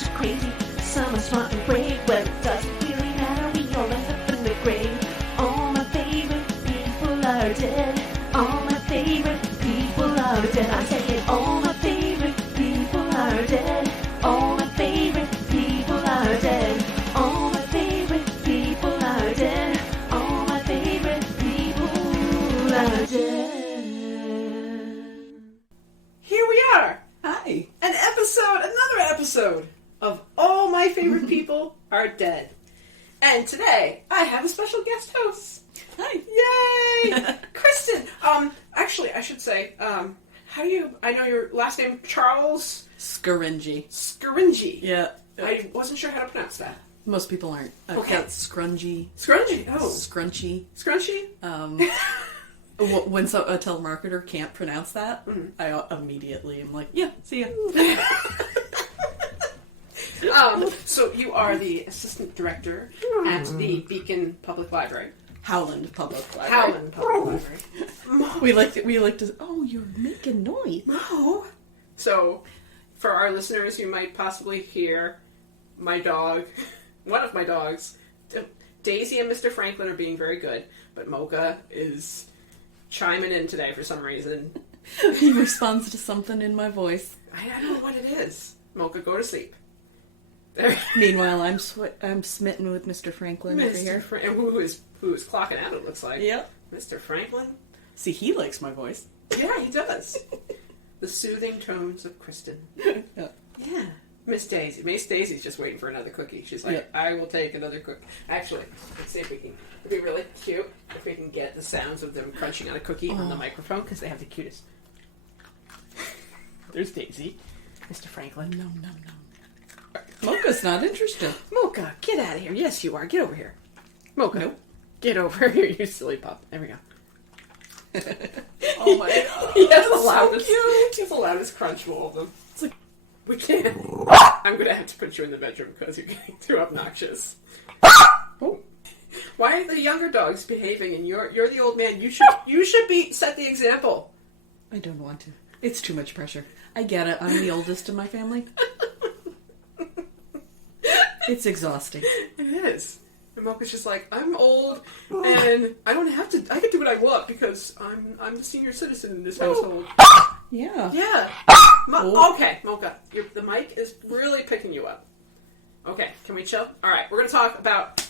someone's crazy, someone's smart and brave. Well, it doesn't really matter, we all end up in the grave. All my favorite people are dead. All my favorite people are dead. I'm saying all my favorite people are dead. All my favorite people are dead. All my favorite people are dead. All my favorite people are dead. Here we are. Hi. Another episode of All My Favorite People Are Dead. And today, I have a special guest host. Hi. Yay! Kristin. Actually, I should say, I know your last name, Charles... Scaringi. Yeah. I wasn't sure how to pronounce that. Most people aren't. Okay. Got Scrungy. Scrungy, oh. Scrunchy. Scrunchy? When a telemarketer can't pronounce that, I immediately am like, yeah, see ya. So you are the assistant director at the Beacon Public Library. Howland Public Library. Howland Public Library. We like to. Oh, you're making noise. No. So, for our listeners, you might possibly hear my dog, one of my dogs. Daisy and Mr. Franklin are being very good, but Mocha is chiming in today for some reason. He responds to something in my voice. I don't know what it is. Mocha, go to sleep. Meanwhile, I'm smitten with Mr. Franklin over here. Who is clocking out, it looks like. Yep. Mr. Franklin? See, he likes my voice. Yeah, he does. The soothing tones of Kristin. Yeah. Yeah. Miss Daisy's just waiting for another cookie. She's like, yeah. I will take another cookie. Actually, let's see if we can. It'd be really cute if we can get the sounds of them crunching on a cookie on the microphone, because they have the cutest. There's Daisy. Mr. Franklin. No. Mocha's not interested. Mocha, get out of here. Yes, you are. Get over here. Mocha. Nope. Get over here, you silly pup. There we go. Oh my god. He has the loudest crunch of all of them. It's like, we can't. I'm going to have to put you in the bedroom because you're getting too obnoxious. Oh. Why are the younger dogs behaving and you're the old man? You should set the example. I don't want to. It's too much pressure. I get it. I'm the oldest in my family. It's exhausting. It is. And Mocha's just like, I'm old and I don't have to. I can do what I want because I'm the senior citizen in this household. Yeah. Yeah. Okay, Mocha, the mic is really picking you up. Okay, can we chill? All right, we're going to talk about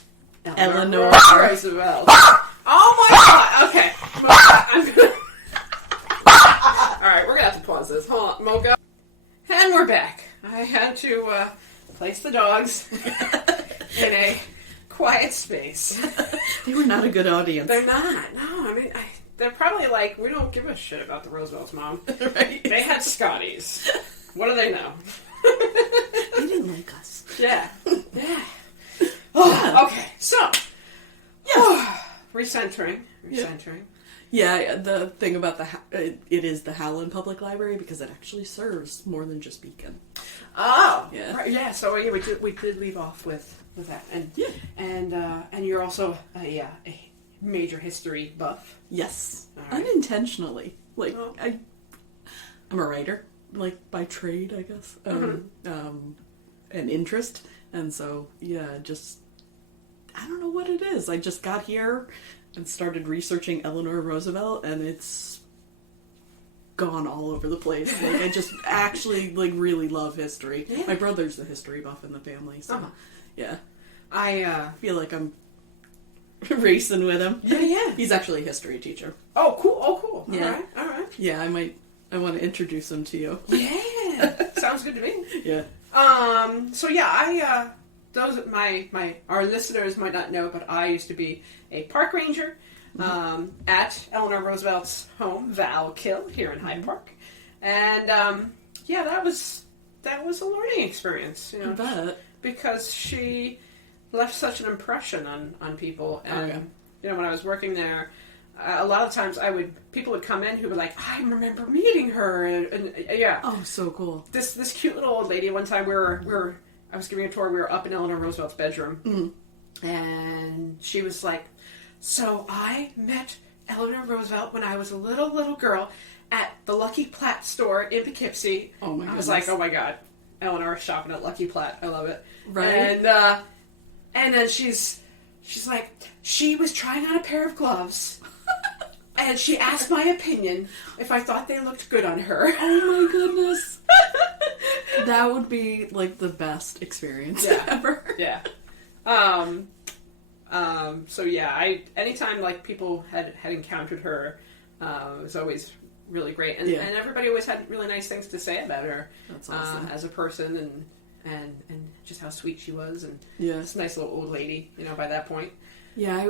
Eleanor Roosevelt. Oh my god! Okay, Mocha, I'm gonna... Alright, we're going to have to pause this. Hold on, Mocha. And we're back. I had to place the dogs in a quiet space. They were not a good audience. They're not. No, I mean, they're probably like, we don't give a shit about the Roosevelts, Mom. Right? They had Scotties. What do they know? They didn't like us. Yeah. Yeah. Oh, okay, so. Yes. Recentering. Yeah, the thing about it is the Howland Public Library because it actually serves more than just Beacon. Oh, yeah, right, yeah. So yeah, we did leave off with that, and you're also a major history buff. Yes, right. Unintentionally. Like I'm a writer, like by trade, I guess, an interest, and so just I don't know what it is. I just got here and started researching Eleanor Roosevelt, and it's gone all over the place. Like, I just actually, really love history. Yeah. My brother's the history buff in the family, so, yeah. I feel like I'm racing with him. Yeah. He's actually a history teacher. Oh, cool. Yeah. All right. Yeah, I want to introduce him to you. Yeah. Sounds good to me. Yeah. So yeah, our listeners might not know, but I used to be a park ranger at Eleanor Roosevelt's home, Val Kill, here in Hyde Park, and that was a learning experience, I bet. because she left such an impression on people, and when I was working there, a lot of times people would come in who were like, I remember meeting her, and yeah. Oh, so cool. This cute little old lady. One time I was giving a tour. We were up in Eleanor Roosevelt's bedroom, and she was like, "So I met Eleanor Roosevelt when I was a little girl at the Lucky Platt store in Poughkeepsie." Oh my god! I was like, "Oh my god, Eleanor shopping at Lucky Platt. I love it. Right. And then she's like, she was trying on a pair of gloves, and she asked my opinion if I thought they looked good on her. Oh my goodness. That would be like the best experience ever. Yeah. So yeah, anytime like people had encountered her, it was always really great, and everybody always had really nice things to say about her. That's awesome. As a person, and just how sweet she was, and this nice little old lady, by that point. Yeah,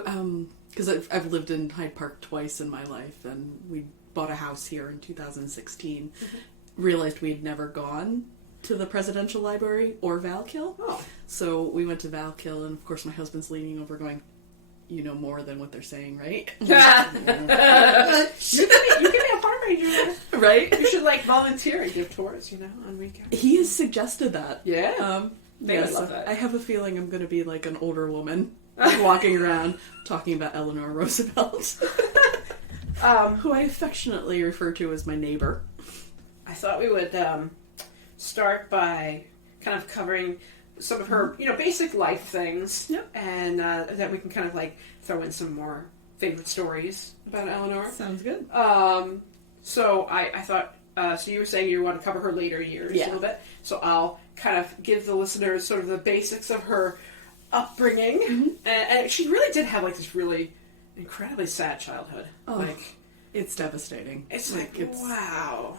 because I've lived in Hyde Park twice in my life, and we bought a house here in 2016. Mm-hmm. Realized we'd never gone to the Presidential Library or Valkill. Oh. So we went to Valkill, and of course my husband's leaning over going, you know more than what they're saying, right? You give me a park ranger. Right? You should volunteer and give tours, on weekends. He has suggested that. Yeah. They would love that. I have a feeling I'm going to be like an older woman walking around talking about Eleanor Roosevelt, who I affectionately refer to as my neighbor. I thought we would start by kind of covering some of her, basic life things. Yep. And then we can kind of throw in some more favorite stories about Eleanor. Sounds good. So I thought, so you were saying you want to cover her later years a little bit. So I'll kind of give the listeners sort of the basics of her upbringing. Mm-hmm. And she really did have this really incredibly sad childhood. Oh, it's devastating. It's wow.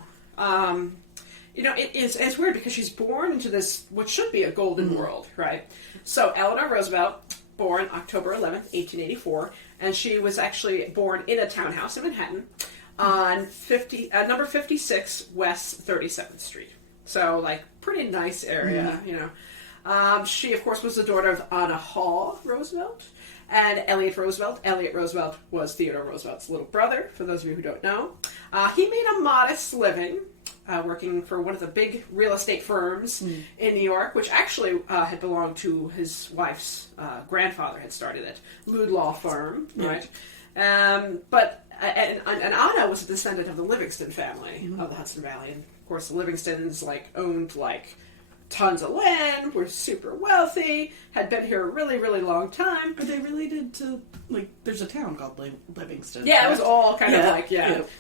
It's weird because she's born into this, what should be a golden world, right? So Eleanor Roosevelt, born October 11th, 1884, and she was actually born in a townhouse in Manhattan on number 56 West 37th Street. So, pretty nice area, She, of course, was the daughter of Anna Hall Roosevelt and Elliot Roosevelt. Elliot Roosevelt was Theodore Roosevelt's little brother, for those of you who don't know. He made a modest living working for one of the big real estate firms in New York, which actually had belonged to his wife's grandfather, had started it. Ludlow Firm, right? But Anna was a descendant of the Livingston family of the Hudson Valley. And, of course, the Livingstons, owned, tons of land, were super wealthy, had been here a really, really long time. Are they related to, there's a town called Livingston? Yeah, correct? It was all kind of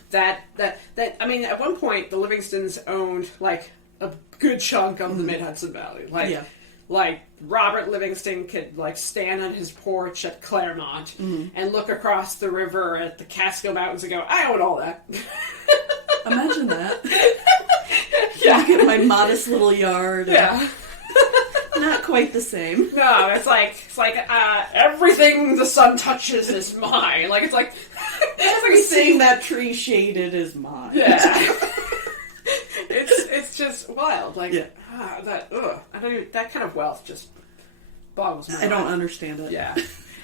that, I mean, at one point, the Livingstons owned, a good chunk of the Mid-Hudson Valley. Robert Livingston could, stand on his porch at Claremont and look across the river at the Catskill Mountains and go, I own all that. Imagine that. Look at my modest little yard. Yeah. Not quite the same. No, it's like everything the sun touches is mine. Everything that tree shaded is mine. Yeah. It's just wild. That kind of wealth just boggles my mind. I don't understand it. Yeah.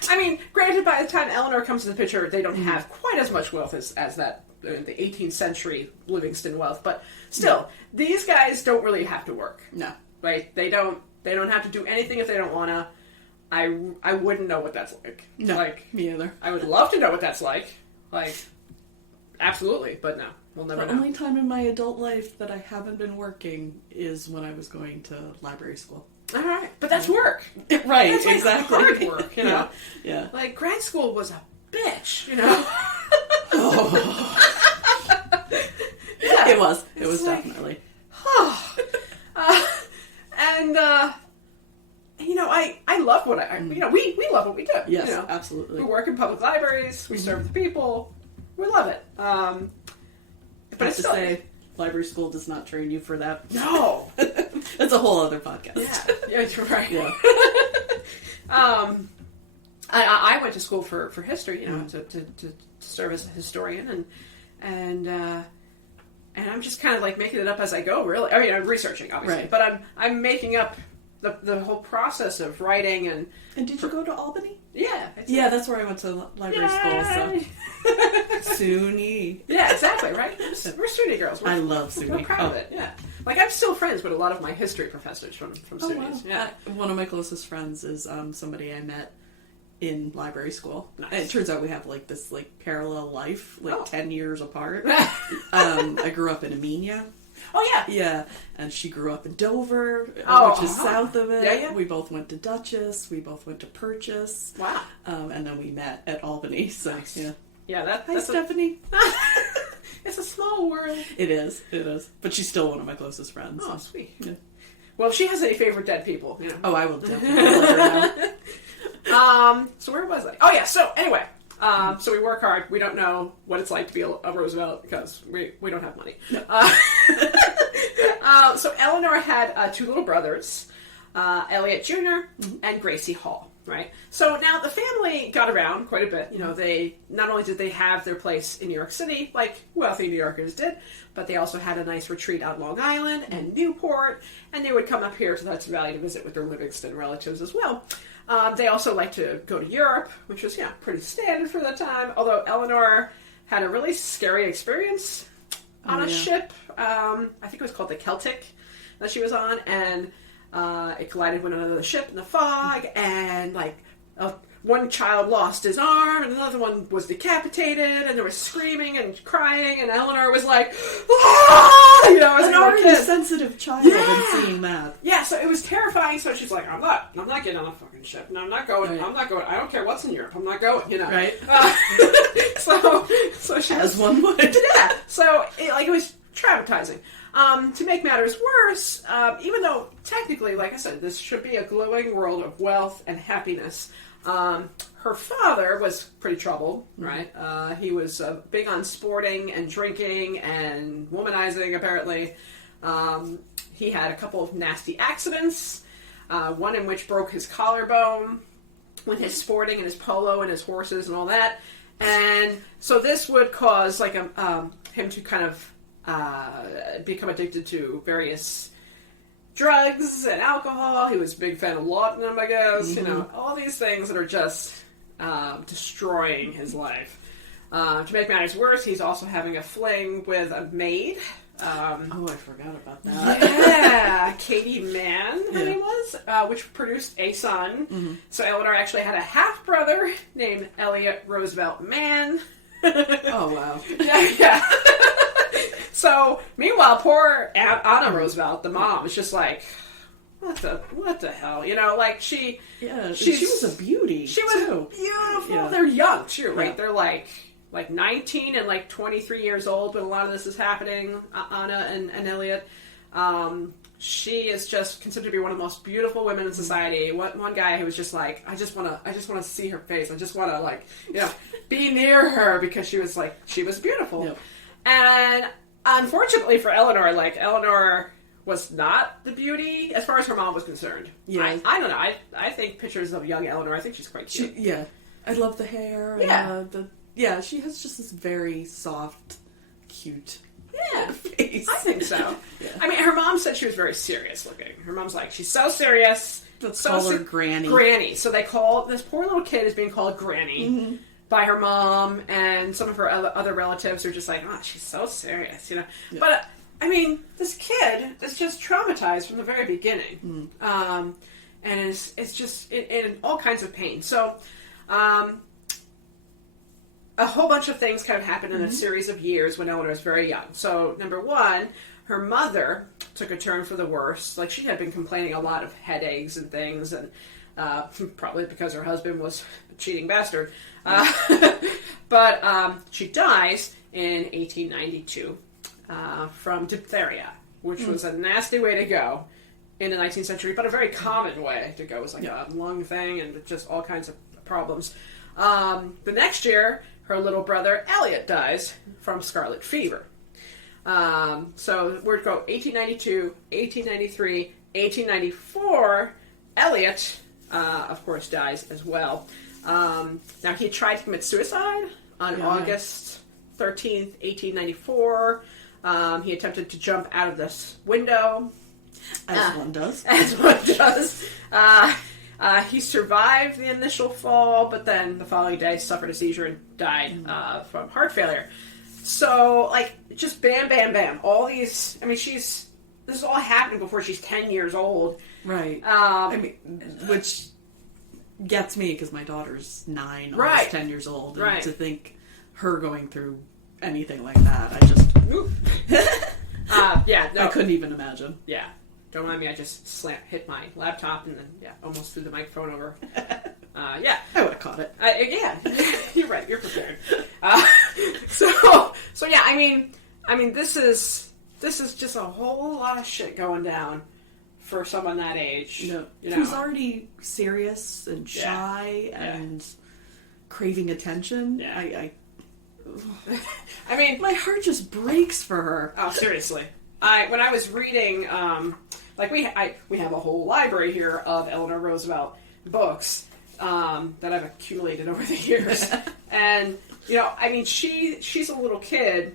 I mean, granted, by the time Eleanor comes in the picture, they don't have quite as much wealth as that the 18th century Livingston wealth, but still, these guys don't really have to work. No. Right? They don't have to do anything if they don't want to. I wouldn't know what that's like. No, me either. I would love to know what that's like. Absolutely, but no, we'll never know. The only time in my adult life that I haven't been working is when I was going to library school. All right, but that's work. Right, that's exactly. Hard work, Yeah. Grad school was a bitch, Oh. Yeah. It was. It was definitely. I love what we love what we do. Yes, absolutely. We work in public libraries. We serve the people. We love it. But it's to say, library school does not train you for that. No. That's a whole other podcast. Yeah, you're right. Yeah. I went to school for history, to serve as a historian, and I'm just kind of making it up as I go. Really, I mean, I'm researching obviously, right. but I'm making up the whole process of writing and. And did you go to Albany? Yeah. Yeah, that's where I went to library school. So SUNY. Yeah, exactly. Right. We're SUNY girls. I love SUNY. We're proud of it. Yeah. I'm still friends with a lot of my history professors from SUNYs. Wow. Yeah. One of my closest friends is somebody I met in library school. Nice. And it turns out we have this parallel life, 10 years apart. I grew up in Armenia, Oh, yeah. Yeah, and she grew up in Dover, which is south of it. Yeah, yeah. We both went to Dutchess. We both went to Purchase. Wow. And then we met at Albany. So Nice. yeah. Yeah, Hi, that's Stephanie. It's a small world. It is. But she's still one of my closest friends. Oh, so. sweet. Yeah. Well, if she has any favorite dead people, you know. Oh, I will definitely let her know. So where was I? Oh, yeah. So anyway, so we work hard. We don't know what it's like to be a Roosevelt because we don't have money. No. So Eleanor had 2 little brothers, Elliot Jr. and Gracie Hall. Right. So now the family got around quite a bit. You know, they not only did they have their place in New York City, like wealthy New Yorkers did, but they also had a nice retreat on Long Island and Newport, and they would come up here to the Hudson Valley to visit with their Livingston relatives as well. They also liked to go to Europe, which was pretty standard for the time. Although Eleanor had a really scary experience on a ship. I think it was called the Celtic that she was on, and it collided with another ship in the fog, and one child lost his arm, and another one was decapitated, and there was screaming and crying, and Eleanor was like, "Ah!" You know, as An a little already kid. sensitive child and seeing that. Yeah, so it was terrifying. So she's like, "I'm not getting on a fucking ship. No, I'm not going. Right. I'm not going. I don't care what's in Europe. I'm not going." You know, Right. So she As one would. yeah. So it was traumatizing. To make matters worse, even though technically, like I said, this should be a glowing world of wealth and happiness, her father was pretty troubled, right? He was big on sporting and drinking and womanizing, apparently. He had a couple of nasty accidents, one in which broke his collarbone with his sporting and his polo and his horses and all that. And so this would cause him to kind of become addicted to various drugs and alcohol. He was a big fan of laudanum, I guess. You know, all these things that are just destroying his life. To make matters worse, he's also having a fling with a maid. Oh, I forgot about that. Yeah, Katie Mann, her name was, which produced a son. So Eleanor actually had a half brother named Elliot Roosevelt Mann. Oh, wow. Yeah. So, meanwhile, poor Anna Roosevelt, the mom, is just like, what the hell? You know, like she was a beauty. She was too. beautiful. Yeah. They're young too, right? Yeah. They're like 19 and 23 years old when a lot of this is happening. Anna and Elliot. She is just considered to be one of the most beautiful women in society. One guy who was just like, I just want to see her face. I just want to be near her because she was beautiful. Yep. And unfortunately for Eleanor, Eleanor was not the beauty as far as her mom was concerned. Yeah. I don't know. I think pictures of young Eleanor, I think she's quite cute. I love the hair. Yeah. And, she has just this very soft, cute face. I think so. Yeah. I mean, her mom said she was very serious looking. Her mom's like, she's so serious. Let's call her Granny. Granny. So they call, this poor little kid is being called Granny by her mom, and some of her other relatives are just like, oh, she's so serious, you know. Yeah. But, I mean, this kid is just traumatized from the very beginning. And it's just in all kinds of pain. So, a whole bunch of things kind of happened in a series of years when Eleanor was very young. So, number one, her mother took a turn for the worse. Like, she had been complaining a lot of headaches and things, and probably because her husband was a cheating bastard. But she dies in 1892 from diphtheria, which was a nasty way to go in the 19th century, but a very common way to go. It was like a lung thing and just all kinds of problems. The next year, her little brother Elliot dies from scarlet fever. So we're going 1892, 1893, 1894. Elliot, of course, dies as well. Now, he tried to commit suicide on August 13th, 1894. He attempted to jump out of this window. As one does. As one does. He survived the initial fall, but then the following day suffered a seizure and died from heart failure. So, just bam, bam, bam. All these, I mean, this is all happening before she's 10 years old. Right. Which gets me because my daughter's 9, almost 10 years old. And to think her going through anything like that, I just... Yeah, no. I couldn't even imagine. Yeah. Don't mind me, I just hit my laptop and then, almost threw the microphone over. Yeah. I would have caught it. Yeah, you're right, you're prepared. So yeah, I mean, this is just a whole lot of shit going down for someone that age. No. You know? Who's already serious and shy and craving attention. Yeah. I mean, my heart just breaks for her. Oh, seriously. When I was reading, we have a whole library here of Eleanor Roosevelt books that I've accumulated over the years, and she's a little kid,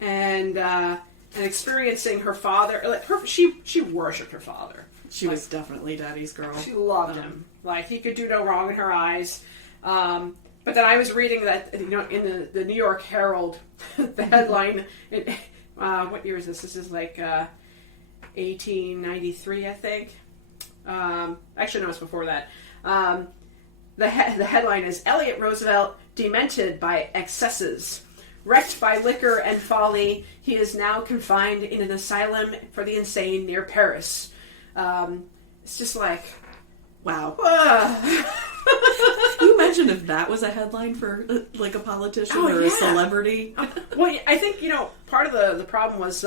and experiencing her father. She worshipped her father. She was definitely Daddy's girl. She loved him. He could do no wrong in her eyes. But then I was reading that in the New York Herald, the headline. What year is this? This is 1893, I think. Actually, no, it's before that. The headline is Elliot Roosevelt demented by excesses. Wrecked by liquor and folly, he is now confined in an asylum for the insane near Paris. It's just wow. Can you imagine if that was a headline for a politician or a celebrity? Well, I think part of the problem was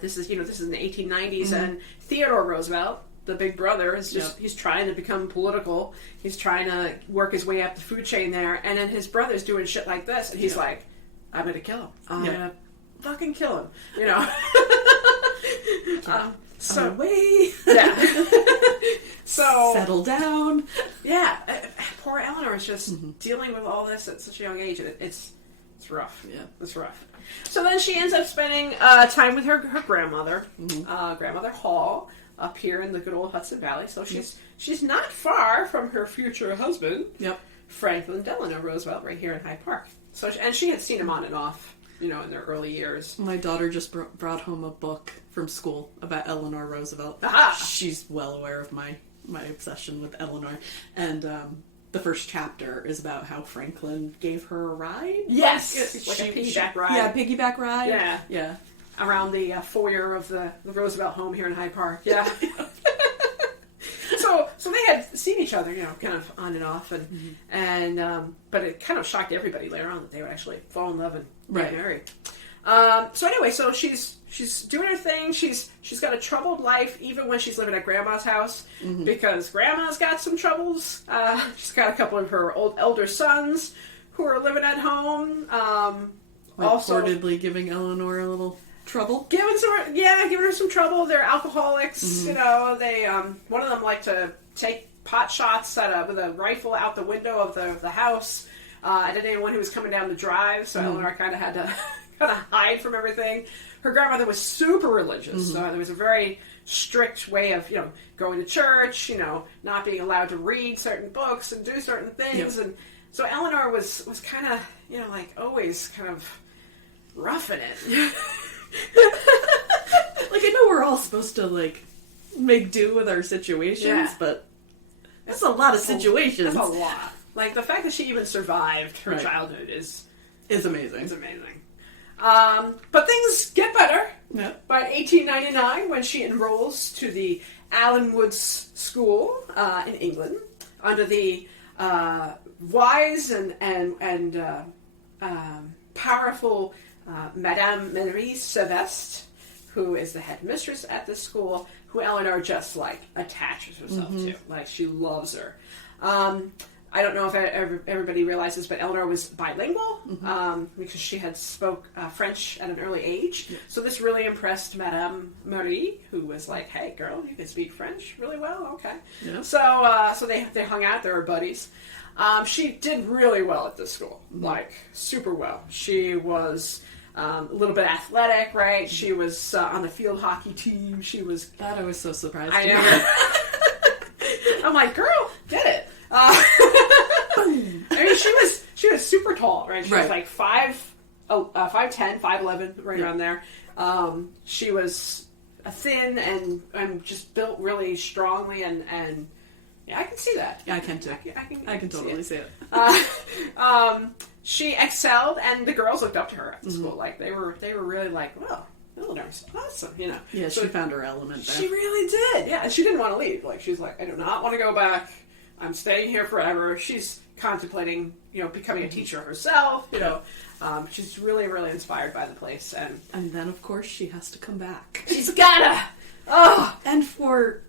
this is in the 1890s, and Theodore Roosevelt, the big brother, is just he's trying to become political. He's trying to work his way up the food chain there, and then his brother's doing shit like this, and he's like, "I'm gonna kill him. I'm gonna fucking kill him." So away. Yeah. So settle down. Yeah, poor Eleanor is just dealing with all this at such a young age, and it's rough. Yeah, it's rough. So then she ends up spending time with her grandmother, Grandmother Hall, up here in the good old Hudson Valley. So she's not far from her future husband, Franklin Delano Roosevelt, right here in Hyde Park. So and she had seen him on and off, in their early years. My daughter just brought home a book from school about Eleanor Roosevelt. Aha! She's well aware of my obsession with Eleanor, and the first chapter is about how Franklin gave her a ride. Yes, a piggyback ride. Yeah, piggyback ride. Yeah. Around the foyer of the Roosevelt home here in Hyde Park. Yeah. So they had seen each other, kind of on and off, and but it kind of shocked everybody later on that they would actually fall in love and get married. So anyway, so she's doing her thing. She's got a troubled life even when she's living at Grandma's house because Grandma's got some troubles. She's got a couple of her elder sons who are living at home. Also, reportedly giving Eleanor a little trouble. Giving her some trouble. They're alcoholics. They one of them liked to take pot shots with a rifle out the window of the house at anyone who was coming down the drive. So Eleanor kind of had to hide from everything. Her grandmother was super religious, so there was a very strict way of going to church, not being allowed to read certain books and do certain things, and so Eleanor was kind of always kind of roughing it. I know we're all supposed to make do with our situations, but that's a lot of situations. That's a lot. The fact that she even survived her childhood is amazing. It's amazing. But things get better. Yeah. By 1899, when she enrolls to the Allen Woods School in England, under the wise and powerful Madame Marie Seveste, who is the headmistress at this school, who Eleanor just attaches herself to. She loves her. I don't know if everybody realizes, but Eleanor was bilingual because she had spoke French at an early age. Yeah. So this really impressed Madame Marie, who was like, "Hey, girl, you can speak French really well. Okay." Yeah. So they hung out. They were buddies. She did really well at this school, super well. She was a little bit athletic, right? She was on the field hockey team. She was. That I was so surprised. I know. I'm like, girl, get it. She was super tall, right? She was 5'10", 5'11", right around there. She was thin and just built really strongly, and I can see that. Yeah, I can too. I can totally see it. she excelled, and the girls looked up to her at the school. Like they were really like, well, Eleanor's awesome, you know. Yeah, so she found her element there. She really did. Yeah, and she didn't want to leave. Like she's like, I do not want to go back. I'm staying here forever. She's contemplating, you know, becoming a teacher herself. You know, she's really, really inspired by the place, and then of course she has to come back. She's gotta. Oh, and for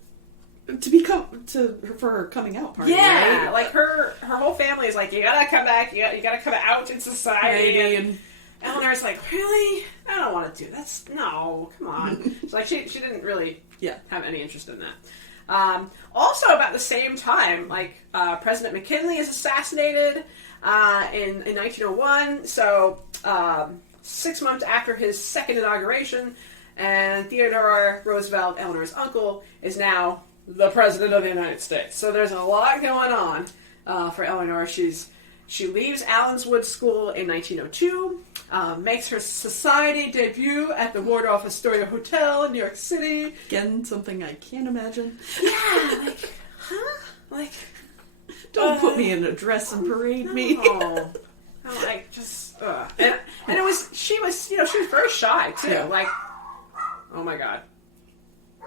her coming out party. Yeah, right? like her whole family is like, you gotta come back. You gotta come out in society. Right, and Eleanor's like, really? I don't want to do that. No, come on. So like she didn't really have any interest in that. Also, about the same time, like President McKinley is assassinated in 1901. So 6 months after his second inauguration, and Theodore Roosevelt, Eleanor's uncle, is now the president of the United States. So there's a lot going on for Eleanor. She leaves Allenswood School in 1902, makes her society debut at the Waldorf Astoria Hotel in New York City. Again, something I can't imagine. Yeah, like, huh? Like, don't put me in a dress and parade me. No. I'm like, just, and she was very shy, too. Yeah. Like, oh my God.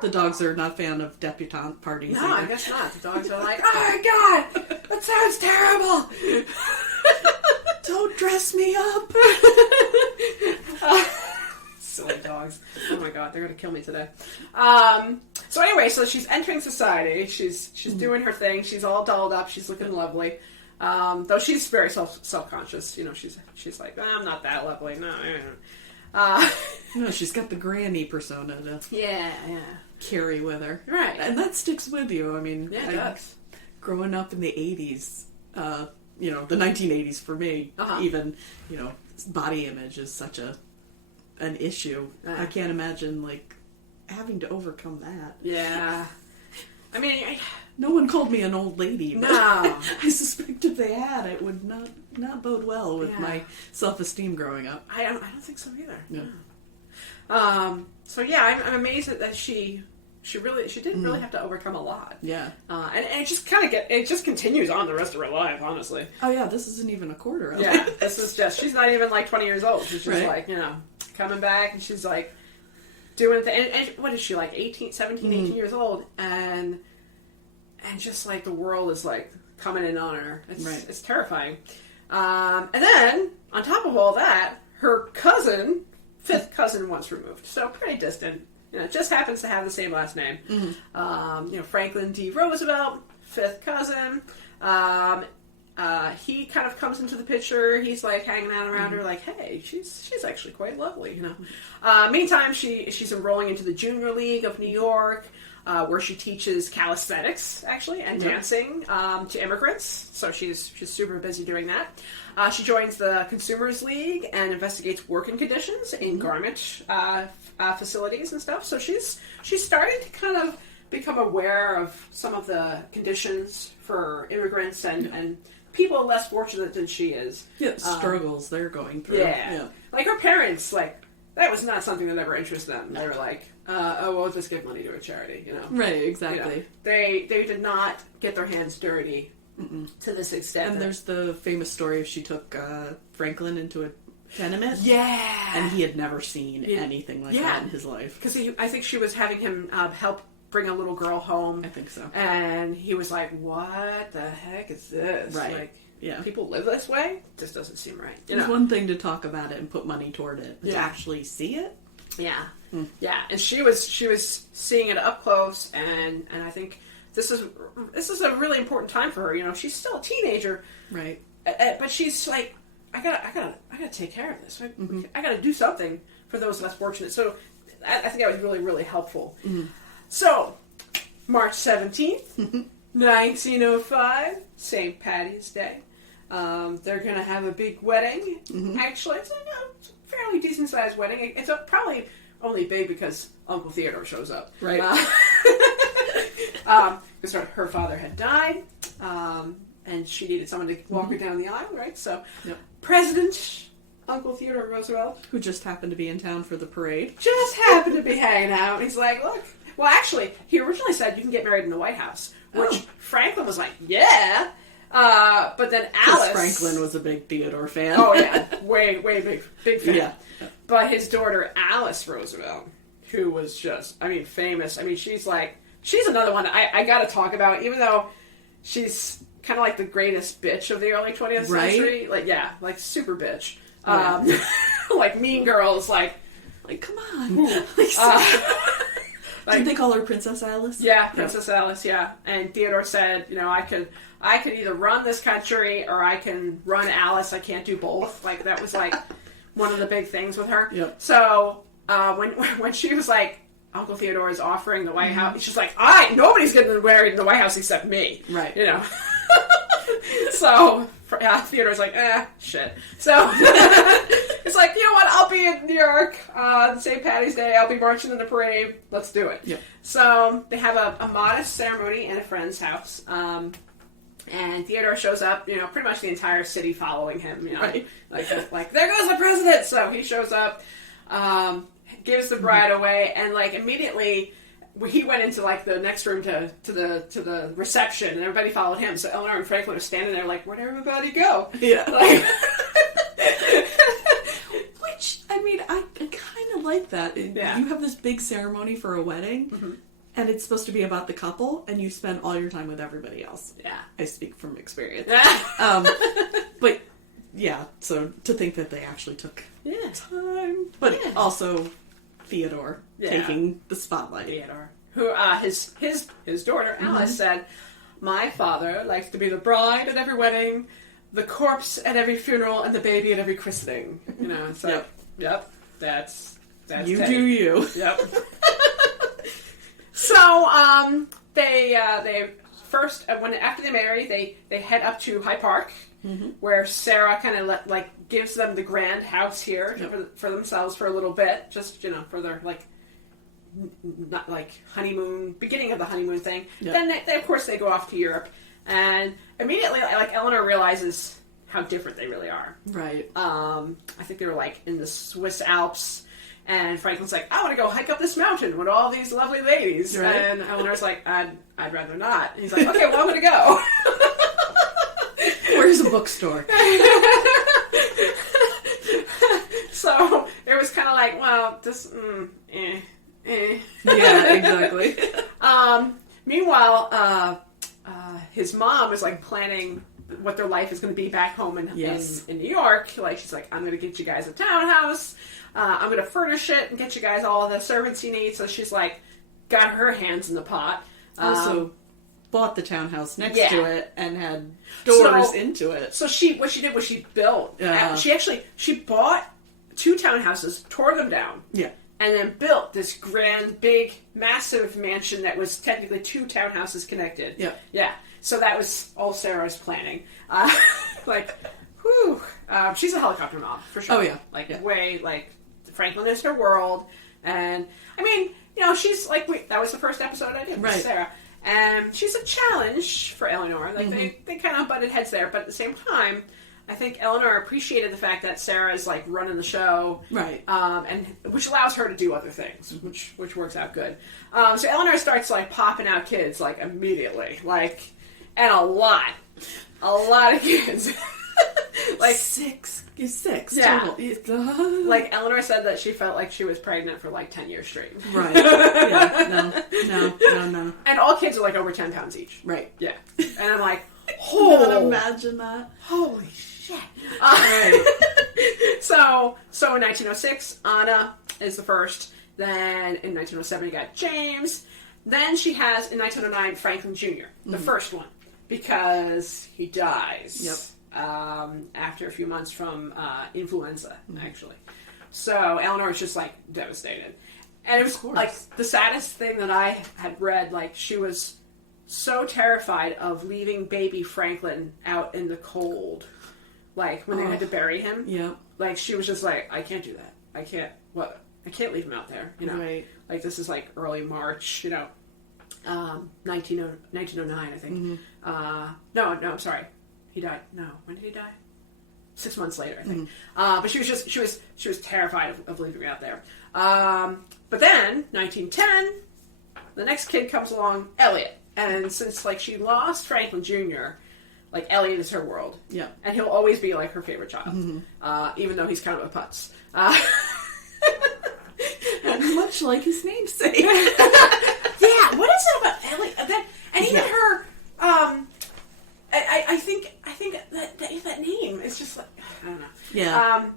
The dogs are not a fan of debutante parties No, either. I guess not. The dogs are like, oh my God, that sounds terrible. Don't dress me up. Silly dogs. Oh my God, they're going to kill me today. So anyway, so she's entering society. She's doing her thing. She's all dolled up. She's looking lovely. Though she's very self-conscious. You know, she's like, I'm not that lovely. No. No, she's got the granny persona to carry with her. Right. And that sticks with you. I mean, Yeah, it does. Growing up in the 80s, you know, the 1980s for me, even, you know, body image is such an issue. I can't imagine, like, having to overcome that. Yeah. I mean, no one called me an old lady, but no. I suspect if they had, it would not bode well with my self-esteem growing up. I don't think so either. No. So yeah, I'm amazed that she didn't really have to overcome a lot. Yeah. And it just continues on the rest of her life, honestly. Oh yeah, this isn't even a quarter of it. Yeah, this is she's not even like 20 years old. She's just right. like, you know, coming back, and she's like doing and what is she, like 18 years old, and just like the world is like coming in on her. It's terrifying. And then on top of all that, her fifth cousin once removed, so pretty distant. You know, just happens to have the same last name. Mm-hmm. You know, Franklin D. Roosevelt, fifth cousin. He kind of comes into the picture. He's like hanging out around her, like, hey, she's actually quite lovely, you know. Meantime, she's enrolling into the Junior League of New York, where she teaches calisthenics, actually, and dancing to immigrants. So she's super busy doing that. She joins the Consumers League and investigates working conditions in garment facilities and stuff. So she's starting to kind of become aware of some of the conditions for immigrants and people less fortunate than she is. Yeah, struggles they're going through. Yeah. Like her parents, like, that was not something that ever interested them. They were like, we'll just give money to a charity, you know. Right, exactly. You know, they did not get their hands dirty to this extent. And there's the famous story of she took Franklin into a tenement. Yeah. And he had never seen anything like that in his life. Because I think she was having him help bring a little girl home. I think so. And he was like, what the heck is this? Right. Like, people live this way? This doesn't seem right. It's one thing to talk about it and put money toward it, but to actually see it? Yeah. Yeah. And she was seeing it up close, and I think this is a really important time for her. You know, she's still a teenager. Right. But she's like, I gotta take care of this. I gotta do something for those less fortunate. So I think that was really, really helpful. Mm-hmm. So, March 17th, 1905, St. Patty's Day. They're going to have a big wedding. Mm-hmm. Actually, it's a fairly decent-sized wedding. It's probably only big because Uncle Theodore shows up. Right. Because her father had died, and she needed someone to walk her down the aisle, right? So, President Uncle Theodore Roosevelt, who just happened to be in town for the parade, just happened to be hanging out. He's like, look. Well, actually, he originally said you can get married in the White House, which Franklin was like, yeah. But then Alice... Franklin was a big Theodore fan. Oh, yeah. Way big fan. Yeah. But his daughter, Alice Roosevelt, who was just, famous. She's another one I gotta talk about, even though she's kind of like the greatest bitch of the early 20th century. Like, super bitch. Yeah. Like Mean Girls, like come on. Like, did they call her Princess Alice? Yeah, Princess Alice, yeah. And Theodore said, I could either run this country or I can run Alice. I can't do both. Like, that was like one of the big things with her. Yep. So when she was like, Uncle Theodore is offering the White House, she's like, nobody's getting married in the White House except me. Right. So Theodore's like, shit. So it's like, you know what? I'll be in New York on St. Patty's Day. I'll be marching in the parade. Let's do it. Yeah. So they have a modest ceremony in a friend's house. And Theodore shows up, pretty much the entire city following him, Right. Like, there goes the president! So he shows up, gives the bride away, and, like, immediately he went into, like, the next room to the reception, and everybody followed him. So Eleanor and Franklin are standing there like, where'd everybody go? Yeah. Like... Which, I kind of like that. Yeah. You have this big ceremony for a wedding, Mm-hmm. and it's supposed to be about the couple, and you spend all your time with everybody else. Yeah. I speak from experience. But, yeah, so to think that they actually took time. But also Theodore taking the spotlight. Theodore. Who, his daughter, Alice, said, my father likes to be the bride at every wedding, the corpse at every funeral, and the baby at every christening. It's like, yep, that's you Teddy. do you. Yep. So, they first, after they marry, they head up to Hyde Park, where Sarah kind of gives them the grand house here for themselves for a little bit, just, for their, not honeymoon, beginning of the honeymoon thing. Yep. Then they, of course, they go off to Europe, and immediately, Eleanor realizes how different they really are. Right. I think they were, in the Swiss Alps, and Franklin's like, I want to go hike up this mountain with all these lovely ladies. Right. And Eleanor's like, I'd rather not. And he's like, okay, well, I'm going to go. Where's a bookstore? So it was kind of like, well, this, Yeah, exactly. Meanwhile, his mom is planning what their life is going to be back home in New York. She's like, I'm going to get you guys a townhouse. I'm going to furnish it and get you guys all the servants you need. So she's got her hands in the pot. Also bought the townhouse next to it and had doors into it. So what she did was she built. She bought 2 townhouses, tore them down. Yeah. And then built this grand, big, massive mansion that was technically 2 townhouses connected. Yeah. Yeah. So that was all Sarah's planning. Whew. She's a helicopter mom, for sure. Oh, yeah. Franklin is her world. And, she's that was the first episode I did with Sarah. And she's a challenge for Eleanor. They kind of butted heads there. But at the same time, I think Eleanor appreciated the fact that Sarah is running the show, right? And which allows her to do other things, which works out good. So Eleanor starts popping out kids immediately, and a lot of kids, 6. You're 6. Yeah. Total. Eleanor said that she felt like she was pregnant for 10 years straight. Right. Yeah. No. And all kids are over 10 pounds each. Right. Yeah. And I'm like, oh, imagine that. Holy shit. Right. So in 1906, Anna is the first. Then in 1907, you got James. Then she has, in 1909, Franklin Jr., the first one, because he dies. Yep. After a few months from influenza, actually. So Eleanor was just devastated. And it was the saddest thing that I had read. She was so terrified of leaving baby Franklin out in the cold, when they had to bury him. Yeah. She was just I can't do that. I can't leave him out there. Right. This is early March. 1909, I think. No, I'm sorry. He died. No, when did he die? 6 months later, I think. But she was terrified of leaving me out there. But then 1910, the next kid comes along, Elliot, and since she lost Franklin Jr., like Elliot is her world. Yeah. And he'll always be like her favorite child, even though he's kind of a putz. Much like his namesake. Yeah, what is it about Elliot? And even her, I think that name is just like, I don't know. Yeah.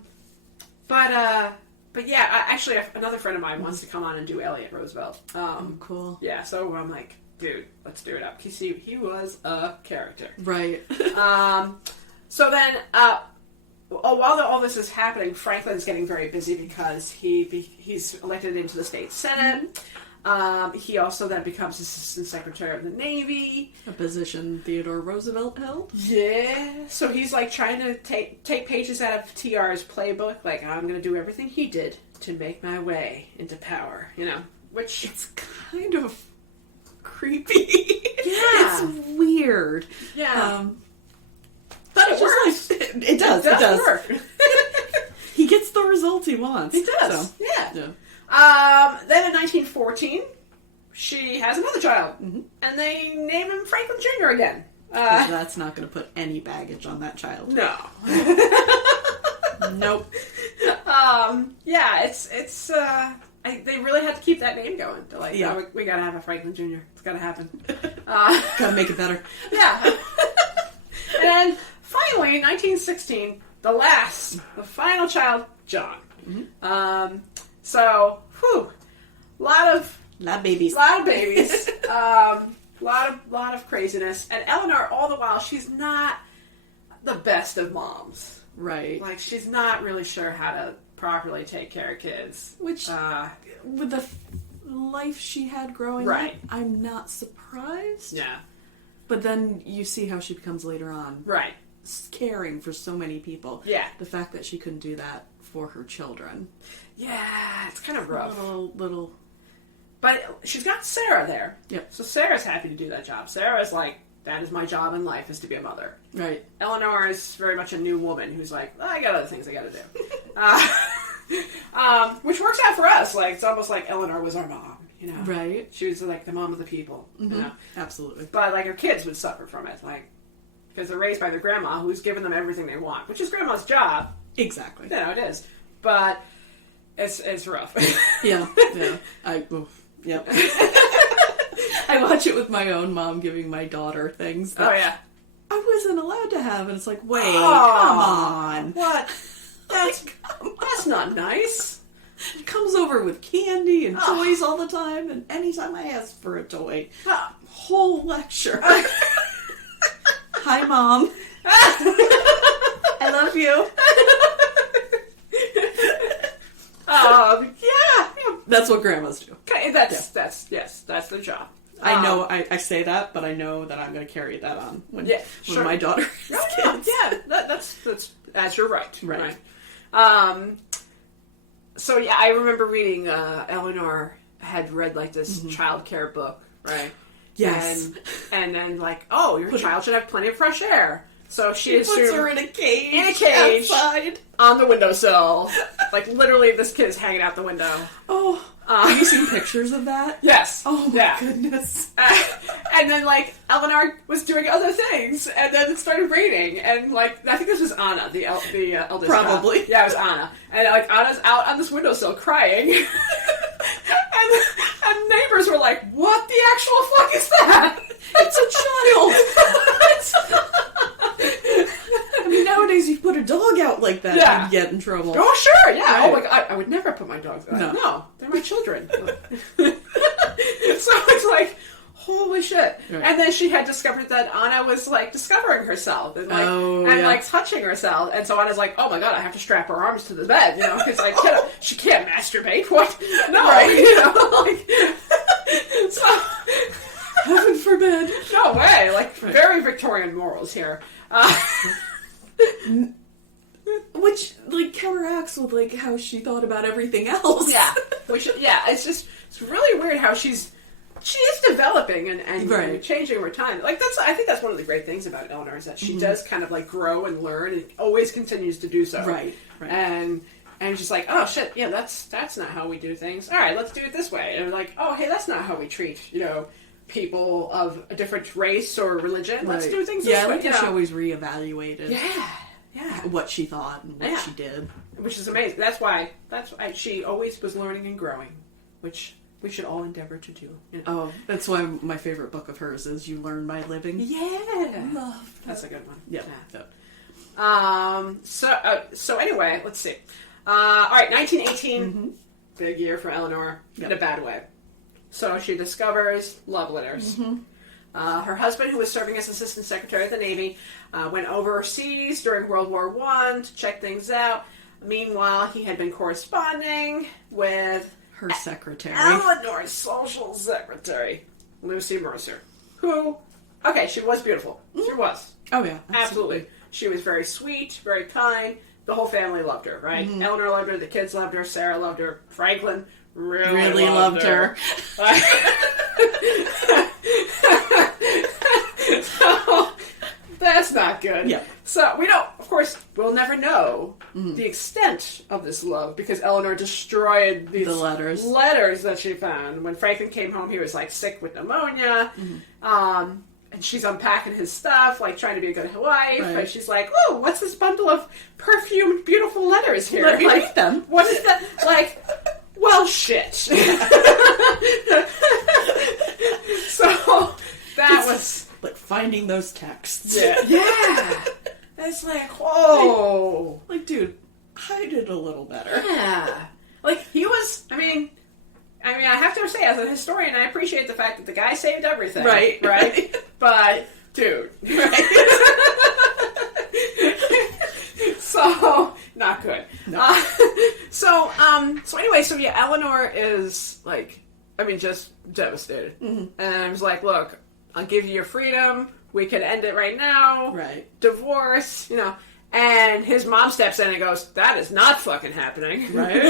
But yeah, actually, another friend of mine wants to come on and do Eleanor Roosevelt. Cool. Yeah, so I'm like, dude, let's do it up. He was a character. Right. So then, while all this is happening, Franklin's getting very busy because he's elected into the state senate. He also then becomes Assistant Secretary of the Navy. A position Theodore Roosevelt held. Yeah. So he's like trying to take pages out of TR's playbook. Like, I'm going to do everything he did to make my way into power. You know, which it's kind of creepy. Yeah. It's weird. Yeah. But it works. Like, it does work. He gets the results he wants. He does. So. Yeah. Yeah. Then in 1914, she has another child, and they name him Franklin Jr. again. That's not going to put any baggage on that child. No. Nope. Yeah, it's they really had to keep that name going. They're like, yeah, we gotta have a Franklin Jr. It's gotta happen. Gotta make it better. Yeah. And then finally, in 1916, the final child, John. So, lot of babies. lot of babies. Lot of craziness. And Eleanor, all the while, she's not the best of moms. Right. Like, she's not really sure how to properly take care of kids. Which, with the life she had growing up, I'm not surprised. Yeah. But then you see how she becomes later on. Right. Caring for so many people. Yeah. The fact that she couldn't do that for her children. Yeah, it's kind of rough. Little. But she's got Sarah there. Yep. So Sarah's happy to do that job. Sarah's like, that is my job in life, is to be a mother. Right. Eleanor is very much a new woman who's like, I got other things I gotta do. Which works out for us. Like, it's almost like Eleanor was our mom, you know? Right. She was like the mom of the people, you know? Absolutely. But like, her kids would suffer from it, like, because they're raised by their grandma, who's giving them everything they want, which is grandma's job. Exactly. You know, it is. But it's rough. Yeah. Yep. I watch it with my own mom giving my daughter things that I wasn't allowed to have, and it's like, wait, come on. What? That's not nice. It comes over with candy and toys all the time, and anytime I ask for a toy, whole lecture. Hi, Mom. I love you. Yeah. That's what grandmas do. Okay, that's their job. I know, I say that, but I know that I'm going to carry that on when my daughter is kids. Yeah, that's your right. Right. So yeah, I remember reading, Eleanor had read like this childcare book, right? Yes. And then like, oh, your child should have plenty of fresh air. So she puts her in a cage. Outside. On the windowsill. Like, literally, this kid is hanging out the window. Oh. Have you seen pictures of that? Yes. Oh, my goodness. And then, like, Eleanor was doing other things, and then it started raining, and, like, I think this was Anna, the eldest Probably. child. Yeah, it was Anna. And, like, Anna's out on this windowsill crying. and neighbors were like, what the actual fuck is that? It's a child! I mean, nowadays you put a dog out like that and you get in trouble. Oh, sure, yeah. Right. Oh, my God. I would never put my dogs out. No, they're my children. So it's like, holy shit. Right. And then she had discovered that Anna was, like, discovering herself and, like, like, touching herself. And so Anna's like, oh, my God, I have to strap her arms to the bed, you know, because, like, she can't masturbate. What? No. Right. You know, like, so... Heaven forbid. No way. Like, very Victorian morals here. Which, like, counteracts with, like, how she thought about everything else. Yeah. It's really weird how she is developing and changing over time. Like, I think that's one of the great things about Eleanor is that she does kind of, like, grow and learn and always continues to do so. Right. And she's like, oh, shit, yeah, that's not how we do things. All right, let's do it this way. And like, oh, hey, that's not how we treat, you know, people of a different race or religion. Let's do things Yeah, this way. I like that she always reevaluated Yeah. what she thought and what she did. Which is amazing. That's why she always was learning and growing, which we should all endeavor to do. You know? Oh, that's why my favorite book of hers is You Learn by Living. Yeah. Love that. That's a good one. Yeah. So anyway, let's see. All right, 1918, big year for Eleanor in a bad way. So she discovers love letters. Her husband, who was serving as assistant secretary of the Navy, went overseas during World War I to check things out. Meanwhile, he had been corresponding with her secretary, Eleanor's social secretary, Lucy Mercer, who, she was beautiful. She was. Oh, yeah. Absolutely. She was very sweet, very kind. The whole family loved her, right? Eleanor loved her, the kids loved her, Sarah loved her, Franklin really loved her. So, that's not good. Yeah. So, we'll never know the extent of this love because Eleanor destroyed these letters that she found. When Franklin came home, he was, sick with pneumonia. And she's unpacking his stuff, trying to be a good wife. Right. And she's like, "Oh, what's this bundle of perfumed, beautiful letters here? Let me read them. What is that?" Well, shit. So that was finding those texts. Yeah. It's whoa. Dude, hide it a little better. Yeah. He was. I have to say, as a historian, I appreciate the fact that the guy saved everything. Right? But, dude. Right? So, not good. No. So anyway, Eleanor is, just devastated. And I was like, look, I'll give you your freedom. We can end it right now. Right. Divorce, And his mom steps in and goes, that is not fucking happening. Right.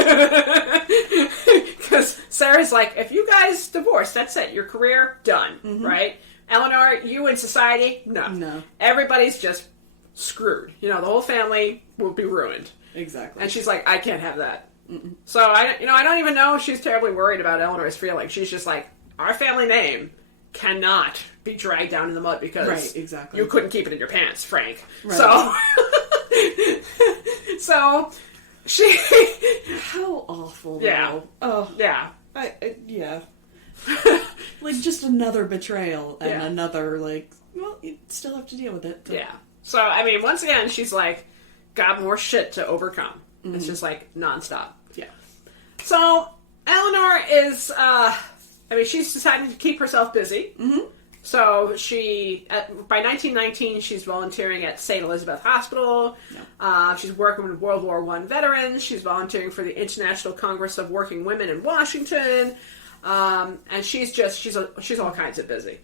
Because Sarah's like, if you guys divorce, that's it. Your career, done. Right? Eleanor, you in society, no. Everybody's just screwed. The whole family will be ruined. Exactly. And she's like, I can't have that. So, I don't even know if she's terribly worried about Eleanor's feelings. She's just like, our family name cannot be dragged down in the mud because you couldn't keep it in your pants, Frank. Right. So she... How awful, though. Yeah. Oh. Yeah. Yeah. Just another betrayal and another, you still have to deal with it. Yeah. So, once again, she's got more shit to overcome. It's just nonstop. Yeah. So, Eleanor is, she's decided to keep herself busy. So by 1919, she's volunteering at St. Elizabeth Hospital. Yeah. She's working with World War I veterans. She's volunteering for the International Congress of Working Women in Washington. And she's all kinds of busy.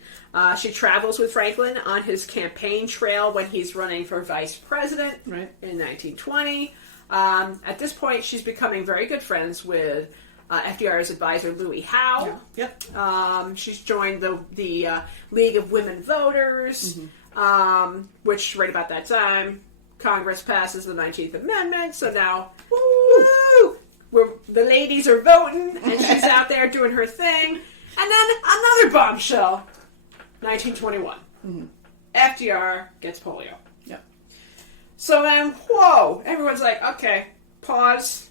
She travels with Franklin on his campaign trail when he's running for vice president in 1920. At this point, she's becoming very good friends with FDR's advisor, Louis Howe. Yeah. Yep. She's joined the League of Women Voters, which right about that time, Congress passes the 19th Amendment, so now, the ladies are voting, and she's out there doing her thing. And then another bombshell, 1921. FDR gets polio. Yep. So then, whoa, everyone's like, okay, pause.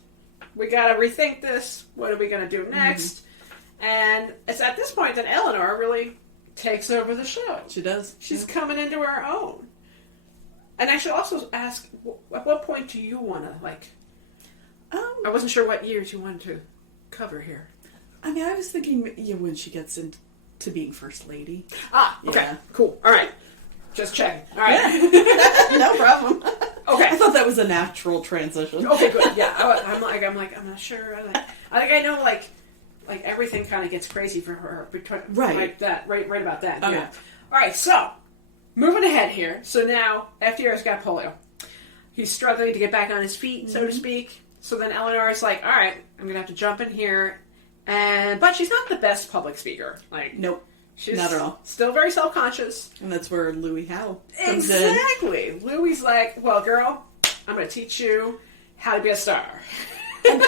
We gotta rethink this. What are we gonna do next? And it's at this point that Eleanor really takes over the show. She does. She's coming into her own. And I should also ask, at what point do you want to, I wasn't sure what years you wanted to cover here. I was thinking when she gets into being First Lady. Okay. Yeah. Cool. All right. Just checking. All right. Yeah. No problem. Okay. I thought that was a natural transition. Okay, good. Yeah. I'm not sure. I think I know, everything kind of gets crazy for her. Right about that. Okay. Yeah. All right, so, moving ahead here. So now, FDR's got polio. He's struggling to get back on his feet, so to speak. So then Eleanor is like, all right, I'm going to have to jump in here. But she's not the best public speaker. Nope. She's not at all. Still very self-conscious. And that's where Louis Howe comes Exactly. in. Louis like, well, girl, I'm going to teach you how to be a star. And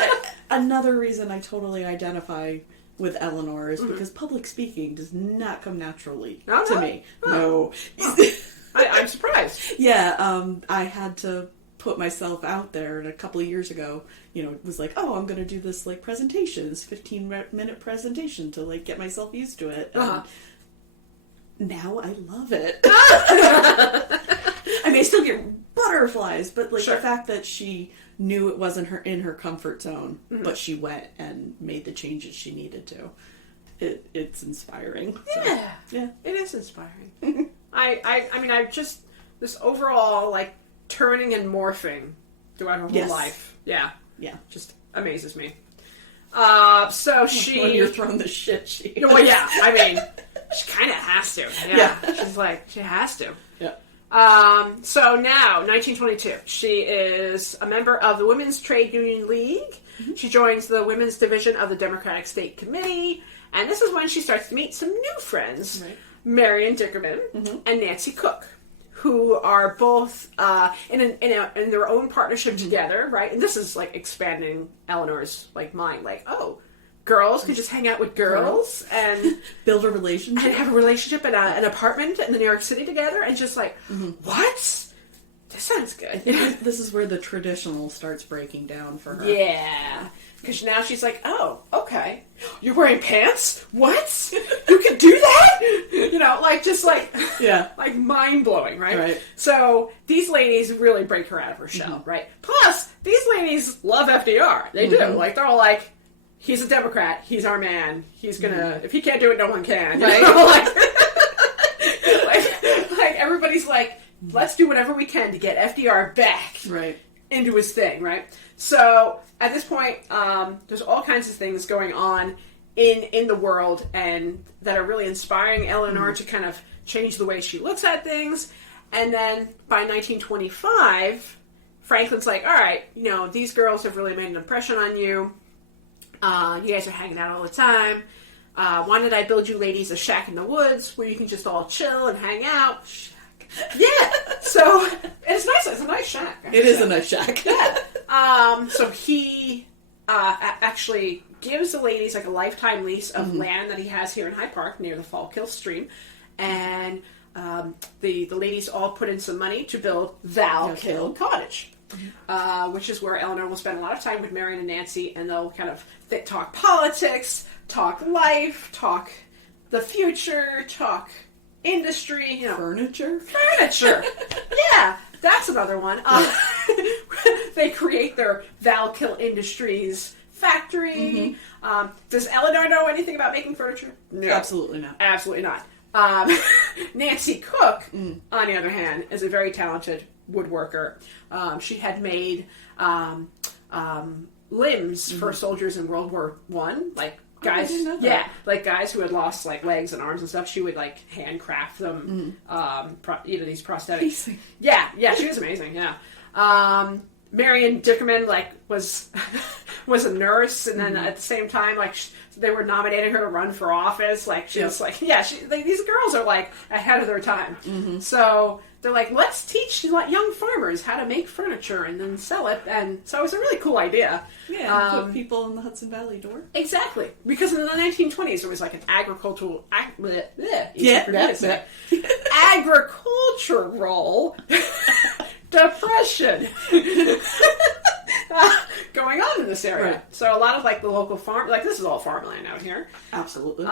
another reason I totally identify with Eleanor is because public speaking does not come naturally Oh, to no? me. Oh. No. I'm surprised. Yeah, I had to put myself out there, and a couple of years ago, it was like, oh, I'm going to do this, like, presentation, this 15-minute presentation to, like, get myself used to it. And now I love it. I may still get butterflies, but, like, Sure. the fact that she knew it wasn't in her comfort zone, but she went and made the changes she needed to. It's inspiring. So, yeah. It is inspiring. I mean, I just, this overall, like, turning and morphing throughout her whole life. Yeah. Yeah. Just amazes me. So she... When you're thrown the shit she... Well, yeah. I mean, she kind of has to. Yeah. She's like, she has to. Yeah. So now, 1922, she is a member of the Women's Trade Union League. Mm-hmm. She joins the Women's Division of the Democratic State Committee. And this is when she starts to meet some new friends. Right. Marion Dickerman and Nancy Cook, who are both in their own partnership together, right? And this is like expanding Eleanor's like mind, like, oh, girls can just hang out with girls and build a relationship and have a relationship in an apartment in the New York City together, and just like, what? This sounds good. I think this is where the traditional starts breaking down for her. Yeah. Because now she's like, oh, okay. You're wearing pants? What? You can do that? Like, just like, like mind-blowing, right? Right. So these ladies really break her out of her shell, right? Plus, these ladies love FDR. They do. Like, they're all like, he's a Democrat. He's our man. He's gonna, if he can't do it, no one can. Right. like, everybody's like, let's do whatever we can to get FDR back. Right. Into his thing, right? So at this point, there's all kinds of things going on in the world, and that are really inspiring Eleanor to kind of change the way she looks at things. And then by 1925, Franklin's like, all right, these girls have really made an impression on you. You guys are hanging out all the time. Why don't I build you ladies a shack in the woods where you can just all chill and hang out? Yeah, so it's nice. It's a nice shack. It is a nice shack. Yeah. So he actually gives the ladies like a lifetime lease of land that he has here in Hyde Park near the Fallkill Stream, and the ladies all put in some money to build Valkill Cottage, which is where Eleanor will spend a lot of time with Marion and Nancy, and they'll kind of talk politics, talk life, talk the future, talk industry, furniture. Yeah, that's another one. They create their Valkill Industries factory. Does Eleanor know anything about making furniture? No, absolutely not. Absolutely not. Nancy Cook, on the other hand, is a very talented woodworker. She had made limbs for soldiers in World War I, like guys, like guys who had lost like legs and arms and stuff. She would like handcraft them, these prosthetics. Yeah, she was amazing. Yeah, Marion Dickerman was a nurse, and then at the same time, like they were nominating her to run for office. Like she was like, these girls are like ahead of their time. So they're like, let's teach young farmers how to make furniture and then sell it. And so it was a really cool idea. Yeah, put people in the Hudson Valley door. Exactly. Because in the 1920s, there was like an agricultural... agricultural depression going on in this area. Right. So a lot of like the local farm... Like this is all farmland out here. Absolutely.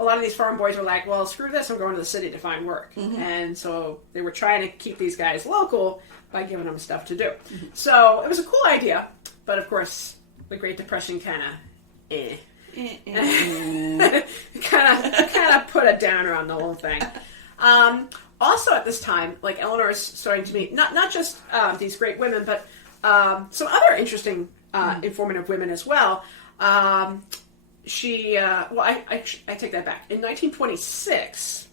A lot of these farm boys were like, well, screw this, I'm going to the city to find work. And so they were trying to keep these guys local by giving them stuff to do. So it was a cool idea, but of course, the Great Depression kind of put a downer on the whole thing. Also at this time, like Eleanor is starting to meet not just these great women, but some other interesting, informative women as well. I take that back. In 1926,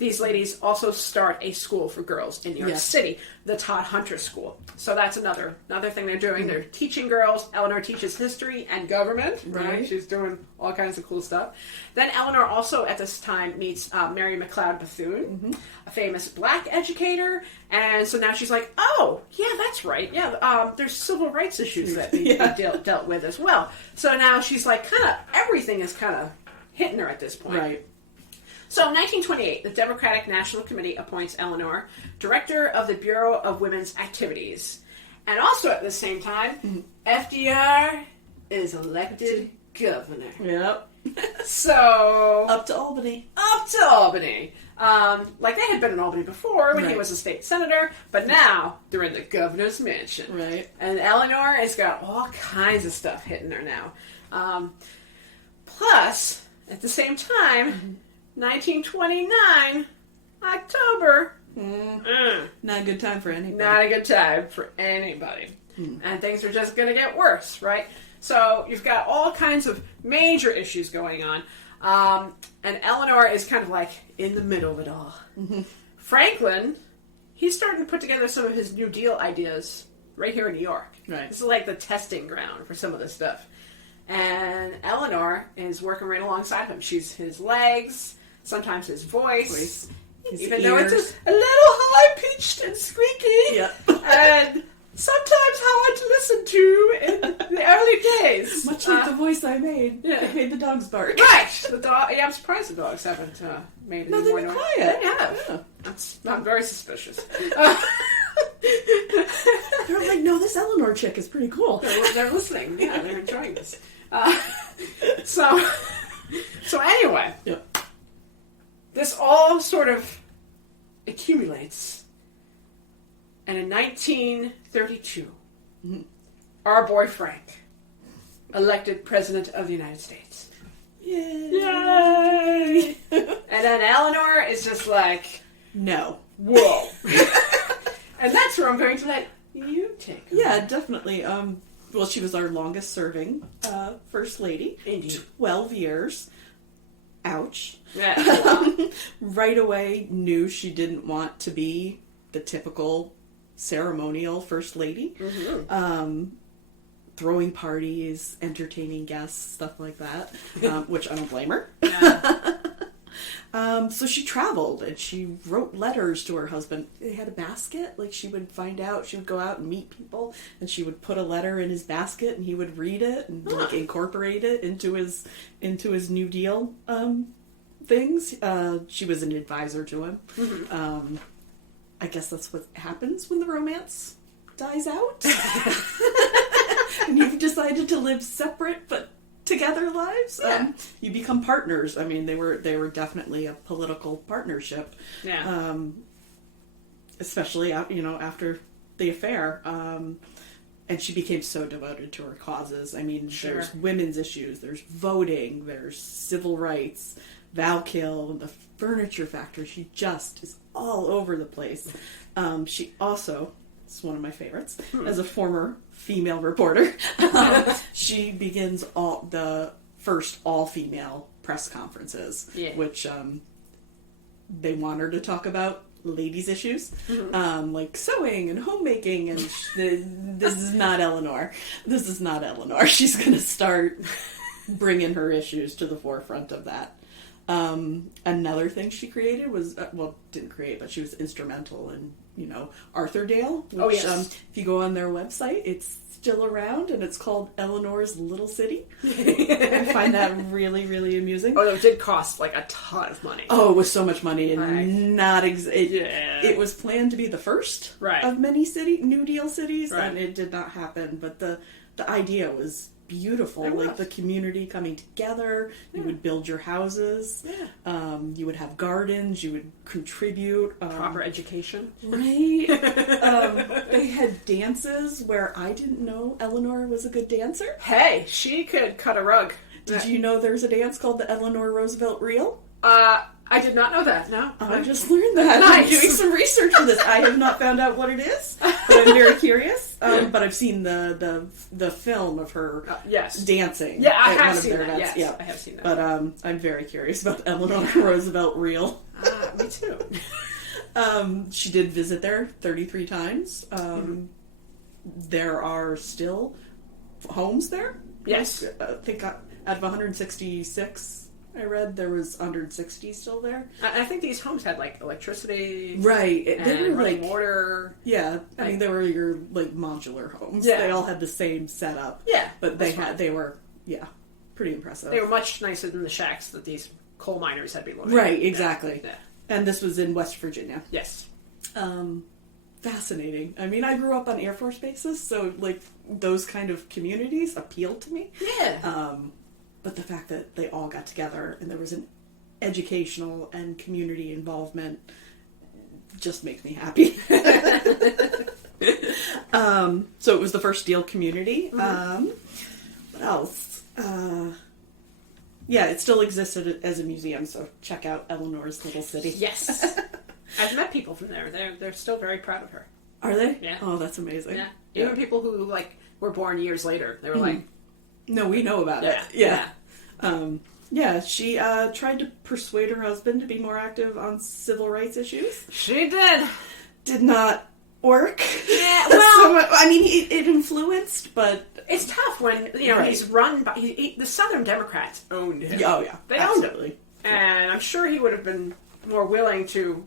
these ladies also start a school for girls in New York City, the Todd Hunter School. So that's another thing they're doing. They're teaching girls. Eleanor teaches history and government. Right? She's doing all kinds of cool stuff. Then Eleanor also at this time meets Mary McLeod Bethune, a famous black educator. And so now she's like, oh, yeah, that's right. Yeah, there's civil rights issues that we dealt with as well. So now she's like, everything is kind of hitting her at this point. Right. So in 1928, the Democratic National Committee appoints Eleanor director of the Bureau of Women's Activities. And also at the same time, FDR is elected governor. Yep. So... Up to Albany. Like they had been in Albany before when he was a state senator, but now they're in the governor's mansion. Right. And Eleanor has got all kinds of stuff hitting her now. Plus, at the same time... 1929, October. Not a good time for anybody. Not a good time for anybody. And things are just going to get worse, right? So you've got all kinds of major issues going on. And Eleanor is kind of like in the middle of it all. Franklin, he's starting to put together some of his New Deal ideas right here in New York. Right. This is like the testing ground for some of this stuff. And Eleanor is working right alongside him. She's his legs, sometimes his voice. Even though it's a little high-pitched and squeaky. Yep. And sometimes hard to listen to in the early days. Much like the voice I made. Yeah. I made the dogs bark. Right. The dog. Yeah, I'm surprised the dogs haven't made any more noise. Quiet. They have. Yeah. That's not very suspicious. They're like, no, this Eleanor chick is pretty cool. They're listening. Yeah, they're enjoying this. So anyway, this all sort of accumulates, and in 1932, our boy Frank, elected President of the United States. Yay! And then Eleanor is just like, no. Whoa. And that's where I'm going to let you take her. Yeah, definitely. Well, she was our longest serving First Lady. Indeed. 12 years. Ouch. Yeah. Right away knew she didn't want to be the typical ceremonial First Lady. Throwing parties, entertaining guests, stuff like that, which I don't blame her. Yeah. So she traveled and she wrote letters to her husband. They had a basket. Like she would find out, she would go out and meet people and she would put a letter in his basket and he would read it and like incorporate it into his New Deal things. She was an advisor to him. I guess that's what happens when the romance dies out. And you've decided to live separate but together lives. You become partners. I mean, they were definitely a political partnership. Yeah. Especially after the affair. And she became so devoted to her causes. I mean, there's women's issues, there's voting, there's civil rights, Valkill, the furniture factory. She just is all over the place. She also, it's one of my favorites, as a former female reporter, she begins the first all-female press conferences, which they want her to talk about ladies' issues, like sewing and homemaking, and this is not Eleanor. This is not Eleanor. She's going to start bringing her issues to the forefront of that. Another thing she created was, didn't create, but she was instrumental in, Arthurdale, which, if you go on their website, it's still around, and it's called Eleanor's Little City. I find that really, really amusing. Oh, it did cost, like, a ton of money. Oh, it was so much money, and it was planned to be the first of many New Deal cities, and it did not happen, but the idea was beautiful. Like the community coming together. You would build your houses. You would have gardens. You would contribute. Proper education. Right. They had dances where I didn't know Eleanor was a good dancer. Hey, she could cut a rug. Did you know there's a dance called the Eleanor Roosevelt Reel? I did not know that. No, I just learned that. Nice. I'm doing some research for this. I have not found out what it is, but I'm very curious. But I've seen the film of her yes. dancing. Yeah, I at have one of seen their that. events. Yes, Yeah. I have seen that. But I'm very curious about Eleanor Roosevelt reel. Me too. She did visit there 33 times. There are still homes there. Yes. I think out of 166 I read, there was 160 still there. I think these homes had like electricity, Right? They were running like water. Yeah, I mean they were your like modular homes. Yeah. They all had the same setup. Yeah, but they were pretty impressive. They were much nicer than the shacks that these coal miners had been living in. Right, exactly. Yeah. And this was in West Virginia. Yes. Fascinating. I mean, I grew up on Air Force bases, so like those kind of communities appealed to me. Yeah. But the fact that they all got together and there was an educational and community involvement just makes me happy. So it was the first Steel community. What else? Yeah, it still existed as a museum, so check out Eleanor's Little City. Yes. I've met people from there. They're still very proud of her. Are they? Yeah. Oh, that's amazing. Yeah. Even people who like were born years later, they were like, no, we know about it. Yeah. Yeah, she tried to persuade her husband to be more active on civil rights issues. She did. Did not work. Yeah, well, I mean, it influenced, but it's tough when Right. he's run by the Southern Democrats owned him. oh yeah, They owned him. absolutely. And I'm sure he would have been more willing to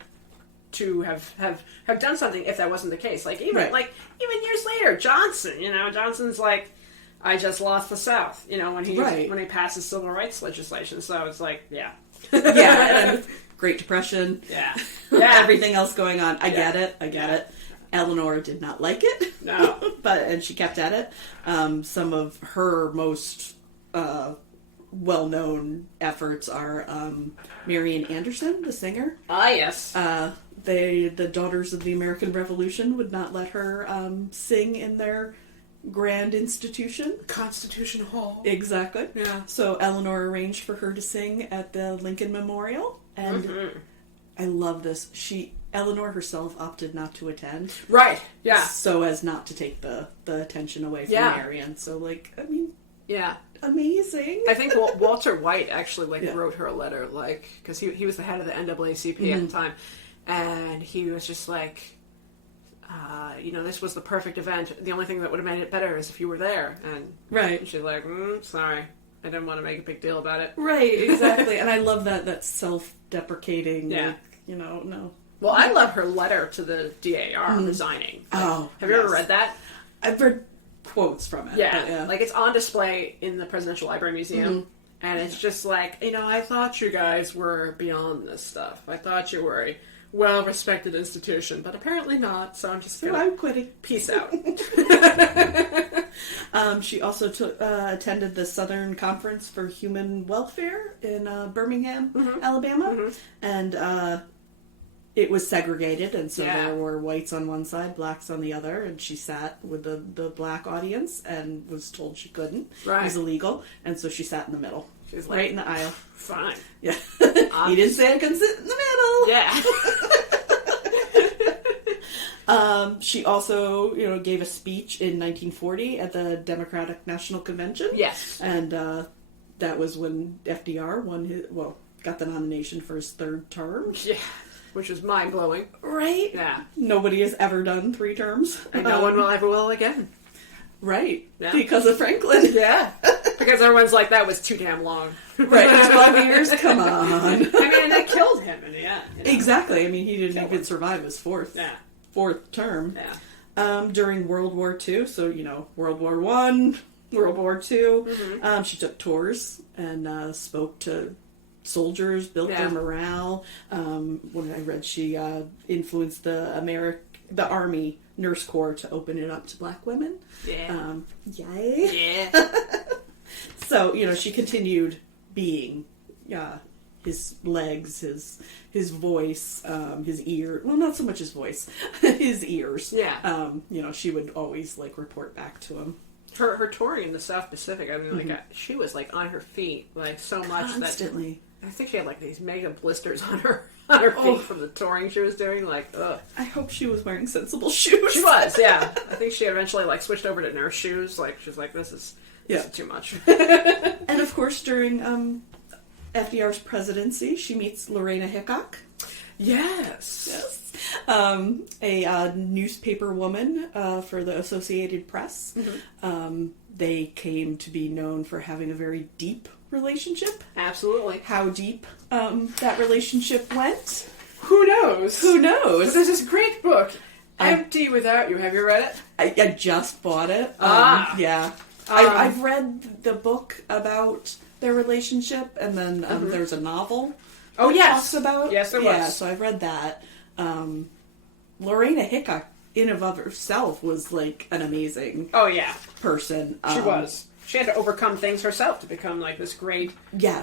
have done something if that wasn't the case. Like even years later, Johnson's like, I just lost the South. When he passes civil rights legislation. So it's like, yeah, and Great Depression. Yeah. Everything else going on. I get it. Eleanor did not like it. No. and she kept at it. Some of her most well-known efforts are Marian Anderson, the singer. Ah, yes. The Daughters of the American Revolution would not let her sing in their grand institution. Constitution Hall. Exactly. Yeah. So Eleanor arranged for her to sing at the Lincoln Memorial. And I love this. Eleanor herself opted not to attend. Right. Yeah. So as not to take the attention away from Marian. So yeah. Amazing. I think Walter White actually wrote her a letter, because he was the head of the NAACP at the time, and he was just like, this was the perfect event. The only thing that would have made it better is if you were there. And she's like, sorry, I didn't want to make a big deal about it. Right, exactly. And I love that self-deprecating. Yeah. No. Well, I love her letter to the DAR resigning. Have you ever read that? I've read quotes from it. Yeah. Like it's on display in the Presidential Library Museum. And it's just like, I thought you guys were beyond this stuff. I thought you were a well-respected institution, but apparently not, so I'm just gonna... I'm quitting. Peace out. She also attended the Southern Conference for Human Welfare in Birmingham, Alabama. And it was segregated, and so there were whites on one side, blacks on the other, and she sat with the black audience and was told she couldn't. Right. It was illegal, and so she sat in the middle. She's like, right in the aisle. Fine. Yeah. He didn't say I couldn't sit in the middle. Yeah. She also, gave a speech in 1940 at the Democratic National Convention. Yes. And that was when FDR got the nomination for his third term. Yeah. Which was mind-blowing. Right? Yeah. Nobody has ever done 3 terms. And no one will ever will again. Right. Yeah. Because of Franklin. Yeah. Because everyone's like, that was too damn long. Right. 12 years? Come on. I mean, they killed him in the end. Exactly. I mean, he didn't even survive his fourth term. Yeah. During World War II, so, World War I, World War II, she took tours and spoke to soldiers, built their morale. When I read, she influenced the Army Nurse Corps to open it up to black women. Yeah. Yay. Yeah. So, she continued being his legs, his voice, his ear. Well, not so much his voice, his ears. Yeah. She would always report back to him. Her touring in the South Pacific, I mean, she was on her feet so much constantly. I think she had like these mega blisters on her feet from the touring she was doing. Like, ugh. I hope she was wearing sensible shoes. She was, yeah. I think she eventually like switched over to nurse shoes. Like, she's like, this is too much. And of course, during FDR's presidency, she meets Lorena Hickok. Yes. A newspaper woman for the Associated Press. They came to be known for having a very deep relationship. Absolutely. How deep that relationship went? Who knows? Who knows? There's this great book, Empty Without You. Have you read it? I just bought it. Yeah. I've read the book about their relationship, and then there's a novel. Oh, yes. Talks about. Yes, there was. Yeah, so I've read that. Lorena Hickok, in and of herself, was like an amazing person. She was. She had to overcome things herself to become like this great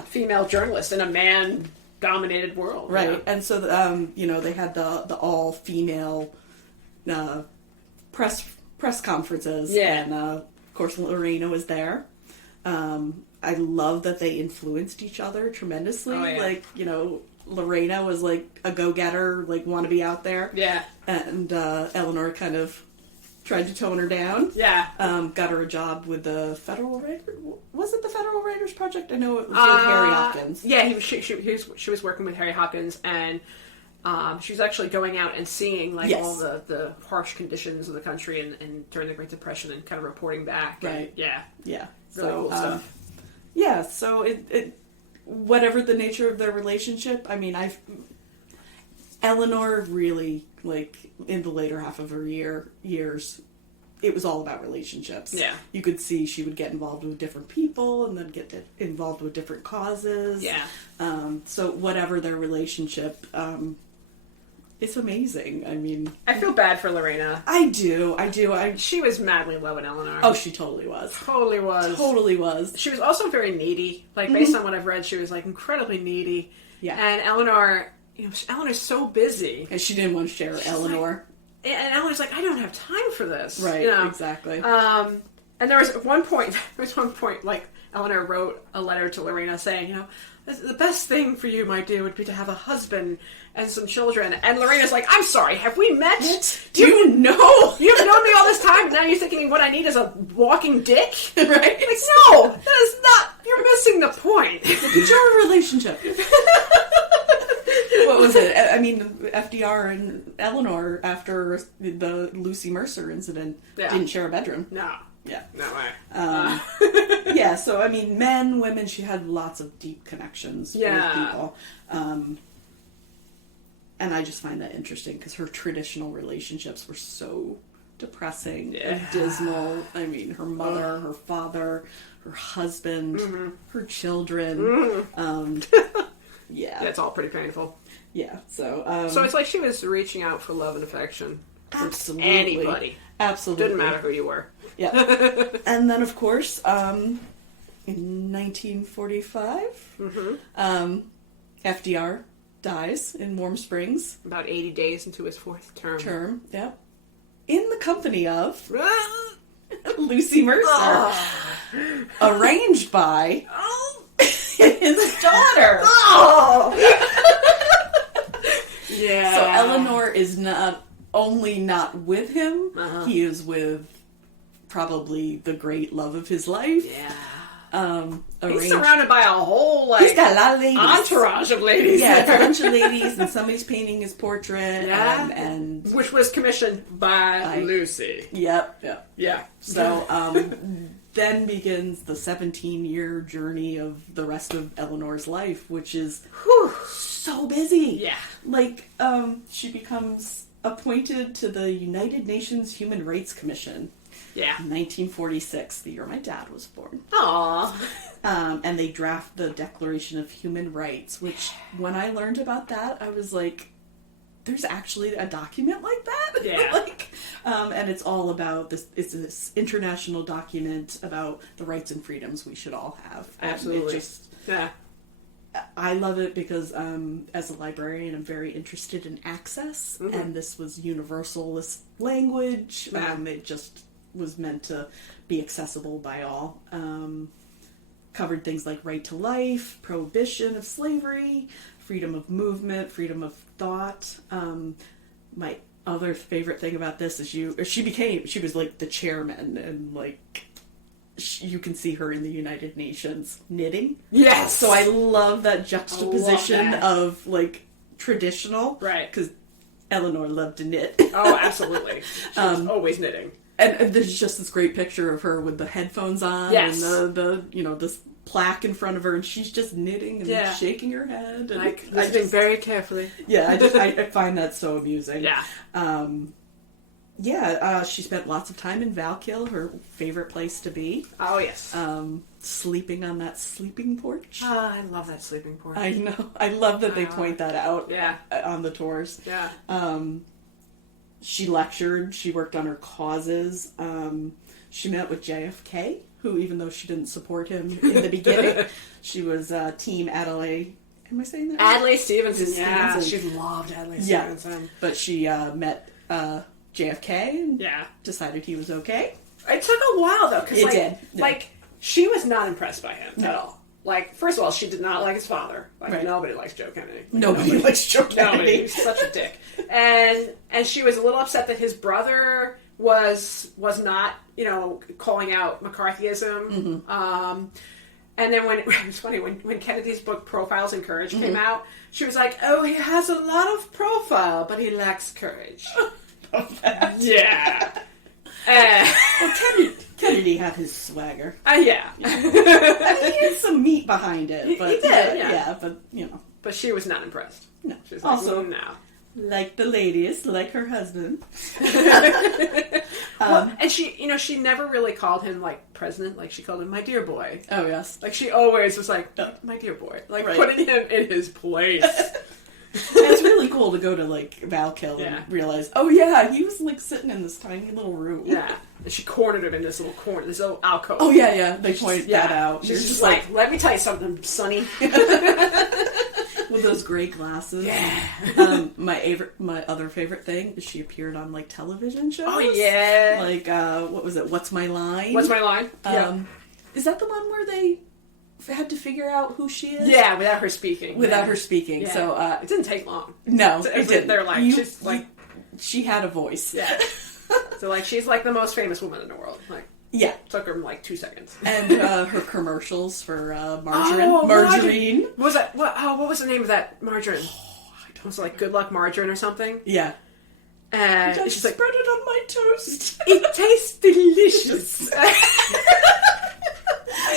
female journalist in a man-dominated world. Right, you know? and so they had the all-female press conferences. Yeah, and of course Lorena was there. I love that they influenced each other tremendously. Oh, yeah. Like, Lorena was like a go-getter, like want to be out there. Yeah, and Eleanor kind of tried to tone her down. Yeah. Got her a job with the Federal Writers. Was it the Federal Writers Project? I know it was with Harry Hopkins. Yeah, she was working with Harry Hopkins, and she was actually going out and seeing like all the harsh conditions of the country and during the Great Depression and kind of reporting back. Right. And, yeah. Really cool stuff. Yeah. So it whatever the nature of their relationship, I mean, Eleanor really, like, in the later half of her years, it was all about relationships. Yeah. You could see she would get involved with different people and then get involved with different causes. Yeah. So whatever their relationship, it's amazing. I mean... I feel bad for Lorena. I do. She was madly in love with Eleanor. Oh, she totally was. Totally was. She was also very needy. Like, based on what I've read, she was, like, incredibly needy. Yeah. And Eleanor... Eleanor's so busy. And she didn't want to share Eleanor. And Eleanor's like, I don't have time for this. Right, exactly. And there was one point, like, Eleanor wrote a letter to Lorena saying, the best thing for you, my dear, would be to have a husband and some children. And Lorena's like, I'm sorry, have we met? Do you know? You've known me all this time, and now you're thinking what I need is a walking dick? Right? Like, no, that is not, you're missing the point. It's your relationship. What was it? I mean, FDR and Eleanor, after the Lucy Mercer incident, didn't share a bedroom. No. Yeah. No way. Yeah, so, I mean, men, women, she had lots of deep connections with people. And I just find that interesting, because her traditional relationships were so depressing and dismal. I mean, her mother, her father, her husband, her children. Yeah. It's all pretty painful. Yeah, so... so it's like she was reaching out for love and affection. Absolutely. Anybody. Absolutely. Didn't matter who you were. Yeah. And then, of course, in 1945, FDR dies in Warm Springs. About 80 days into his fourth term. Yep. In the company of Lucy Mercer. Arranged by his daughter. Yeah. So Eleanor is not only not with him, he is with probably the great love of his life. Yeah. He's surrounded by a whole, he's got a lot of ladies. Entourage of ladies. Yeah, it's a bunch of ladies, and somebody's painting his portrait. Yeah. And which was commissioned by Lucy. Yep. Yeah. So, then begins the 17-year journey of the rest of Eleanor's life, which is so busy. Yeah. Like, she becomes appointed to the United Nations Human Rights Commission. Yeah. 1946, the year my dad was born. Aww. And they draft the Declaration of Human Rights, which, when I learned about that, I was like, there's actually a document like that? Yeah. And it's all about this, it's this international document about the rights and freedoms we should all have. Absolutely. I love it because, as a librarian, I'm very interested in access, and this was universalist language. It just was meant to be accessible by all. covered things like right to life, prohibition of slavery, freedom of movement, freedom of thought. My other favorite thing about this is she was like the chairman, and like you can see her in the United Nations knitting. Yes. So I love that juxtaposition that. of like traditional, Right. Because Eleanor loved to knit. Oh, absolutely. She was always knitting. And there's just this great picture of her with the headphones on, Yes. and the this plaque in front of her, and she's just knitting and shaking her head, and Like, listening very carefully. Yeah, I find that so amusing. Yeah. She spent lots of time in Valkill, her favorite place to be. Oh, yes. Sleeping on that sleeping porch. I love that sleeping porch. I know. I love that they point that out on the tours. Yeah. She lectured. She worked on her causes. She met with JFK, who, even though she didn't support him in the beginning, she was Team Adlai. Am I saying that right? Adlai Stevenson. Yeah, Stevenson. she loved Adlai Stevenson. But she met JFK and Yeah. decided he was okay. It took a while, though, because, It like, did. Yeah. like, she was not impressed by him No. at all. Like, first of all, she did not like his father. Like, Right. nobody likes Joe Kennedy. Like, Nobody likes Joe Nobody. Kennedy. He's such a dick. And she was a little upset that his brother was not, calling out McCarthyism. Mm-hmm. And then it was funny, when Kennedy's book Profiles in Courage Mm-hmm. came out, she was like, oh, he has a lot of profile, but he lacks courage. Yeah. Well, Kennedy had his swagger. Yeah. I mean, he had some meat behind it. But, he did, yeah. but, But she was not impressed. No. She was like, Also, no. like the ladies, like her husband. Well, and she never really called him, like, president. Like, she called him my dear boy. Oh, yes. Like, she always was like, my dear boy. Like, Right. putting him in his place. It's really cool to go to, like, Valkill Yeah. and realize, oh, yeah, he was, like, sitting in this tiny little room. Yeah. And she cornered him in this little corner, this little alcove. Oh, yeah, they pointed that out. She's just like, let me tell you something, Sonny. with those gray glasses. Yeah. My other favorite thing is she appeared on, like, television shows. Oh, yeah. Like, what was it? What's My Line? What's my line? Is that the one where they had to figure out who she is? Yeah, without her speaking. Without her speaking. Yeah. So, it didn't take long. no, it didn't. They're like, she's like... She had a voice. Yeah. So, like, she's, like, the most famous woman in the world. Like, Yeah. took her, like, 2 seconds. And her commercials for margarine. Margarine. What was that? What was the name of that margarine? It was like Good Luck Margarine or something. Yeah. And Just she's like, spread it on my toast. it tastes delicious.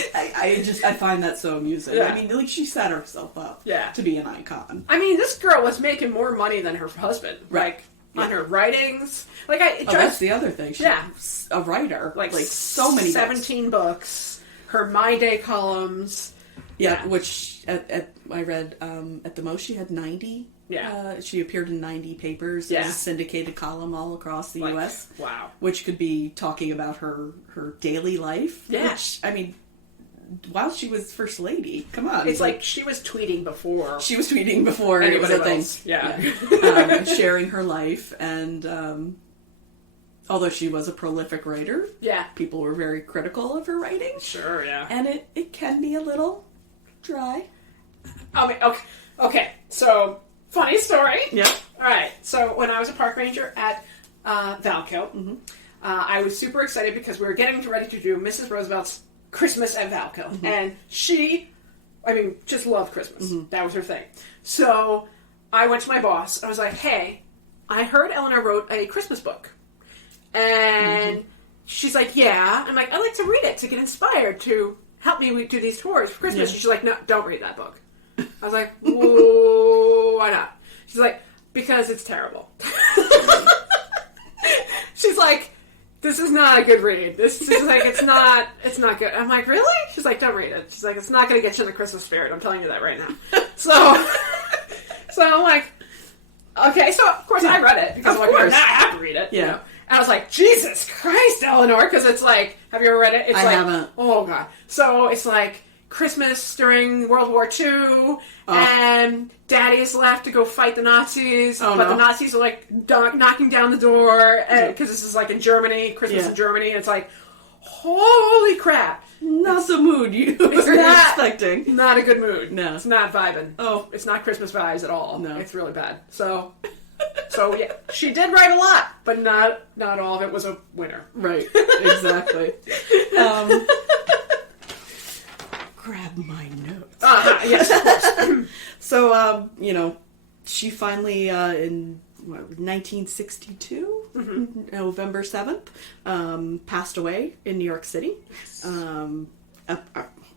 I find that so amusing. Yeah. I mean, like, she set herself up Yeah. to be an icon. I mean, this girl was making more money than her husband. Right. Like, on her writings. Like, That's the other thing. She's Yeah. a writer. like so many 17 books. Her My Day columns. Yeah, which I read at the most she had 90. Yeah. She appeared in 90 papers. Yeah. As a syndicated column all across the Like, U.S. wow. Which could be talking about her daily life. Yeah. Which, I mean, while she was First Lady, come on. It's like she was tweeting before. She was tweeting before it was a Anybody thing. else. Yeah. Sharing her life, and although she was a prolific writer, Yeah. people were very critical of her writing. Sure, yeah. And it can be a little dry. I mean, okay. So, funny story. Yeah. All right. So, when I was a park ranger at Valkill, I was super excited because we were getting ready to do Mrs. Roosevelt's Christmas at Valkill. And she, just loved Christmas. That was her thing. So, I went to my boss. I was like, hey, I heard Eleanor wrote a Christmas book. And she's like, yeah. I'm like, I'd like to read it to get inspired to help me do these tours for Christmas. Yeah. And she's like, no, don't read that book. I was like, whoa, why not? She's like, because it's terrible. She's like, this is not a good read. This is like, it's not good. I'm like, really? She's like, don't read it. She's like, it's not going to get you in the Christmas spirit. I'm telling you that right now. So I'm like, okay. So of course I read it because Of I'm like, course. I have to read it. Yeah. You know? And I was like, Jesus Christ, Eleanor, because it's like, have you ever read it? It's I like, haven't. Oh god. So it's like Christmas during World War II, and Daddy is left to go fight the Nazis, but the Nazis are like knocking down the door because this is like in Germany, Christmas in Germany, and it's like, holy crap. Not the mood you were expecting. Not a good mood. No. It's not vibing. Oh. It's not Christmas vibes at all. No. It's really bad. So yeah, she did write a lot, but not all of it was a winner. Right, exactly. Grab my notes. Yes, of course. So, she finally, in 1962, November 7th, passed away in New York City.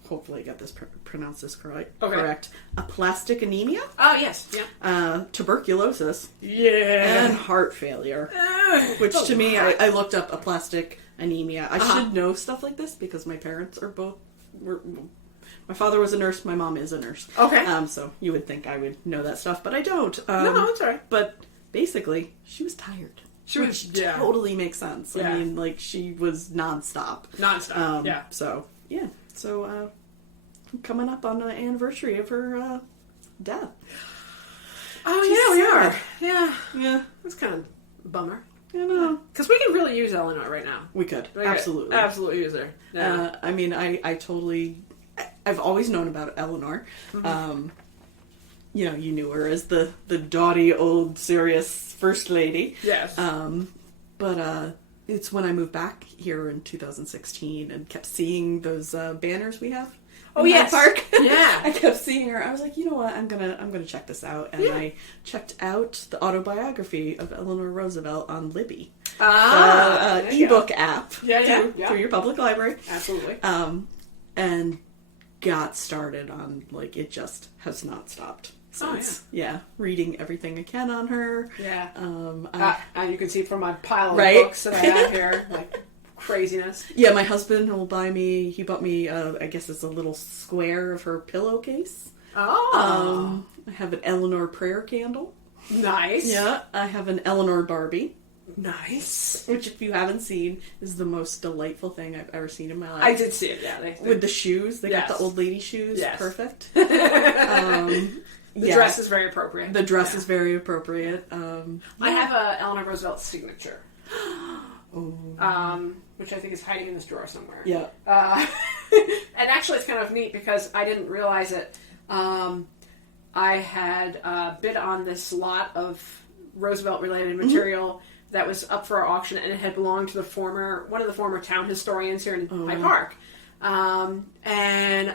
Hopefully I got this pronounced this correct. Aplastic anemia. Oh, yes. Yeah. Tuberculosis. Yeah. And heart failure. Which to me, I looked up aplastic anemia. I should know stuff like this because my parents are both... My father was a nurse. My mom is a nurse. Okay. So you would think I would know that stuff, but I don't. No, it's alright. But basically, she was tired. Which totally makes sense. Yeah. I mean, she was nonstop. Yeah. So, yeah. So, coming up on the anniversary of her death. Oh, Just yeah, we sad. are. Yeah. Yeah. That's kind of a bummer. I know. Because we can really use Eleanor right now. We could. We Absolutely. could absolutely use her. Yeah. I mean, I totally... I've always known about Eleanor. Mm-hmm. You knew her as the dotty, old, serious first lady. Yes. But it's when I moved back here in 2016 and kept seeing those banners we have. Oh, in yes. Hyde Park. Yeah. I kept seeing her. I was like, you know what? I'm gonna check this out. And I checked out the autobiography of Eleanor Roosevelt on Libby. There you Ebook go. app. Yeah. Through your public library. Absolutely. And got started on, it just has not stopped since. Yeah. Reading everything I can on her. Yeah. I- you can see from my pile of Right? books that I have here, craziness. Yeah, my husband will buy me, he bought me, I guess it's a little square of her pillowcase. Oh. I have an Eleanor prayer candle. Nice. Yeah, I have an Eleanor Barbie. Nice. Which, if you haven't seen, is the most delightful thing I've ever seen in my life. I did see it, yeah. With the shoes. They got Yes. the old lady shoes. Yes. Perfect. The dress is very appropriate. The dress is very appropriate. I have a Eleanor Roosevelt signature. Oh. Which I think is hiding in this drawer somewhere. Yeah. And actually, it's kind of neat because I didn't realize it. I had bid on this lot of Roosevelt-related material that was up for auction, and it had belonged to one of the former town historians here in Hyde Park. And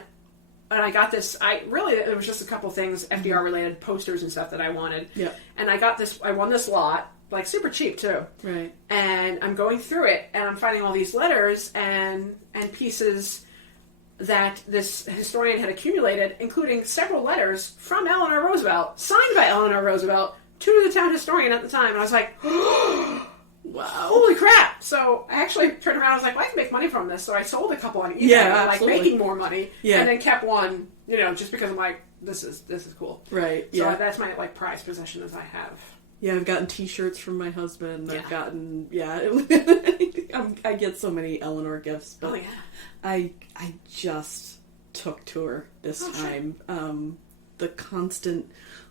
I got this. It was just a couple things, FDR-related posters and stuff that I wanted. Yeah. And I won this lot. Super cheap too. Right. And I'm going through it, and I'm finding all these letters and pieces that this historian had accumulated, including several letters from Eleanor Roosevelt, signed by Eleanor Roosevelt, to the town historian at the time. And I was like, wow, holy crap. So I actually turned around, I was like, well, I can make money from this. So I sold a couple on eBay, making more money, and then kept one, just because I'm like, this is cool. Right, So that's my, prized possession as I have. Yeah, I've gotten T-shirts from my husband. Yeah. I've gotten, I get so many Eleanor gifts. But I just took to her this time. Sure. The constant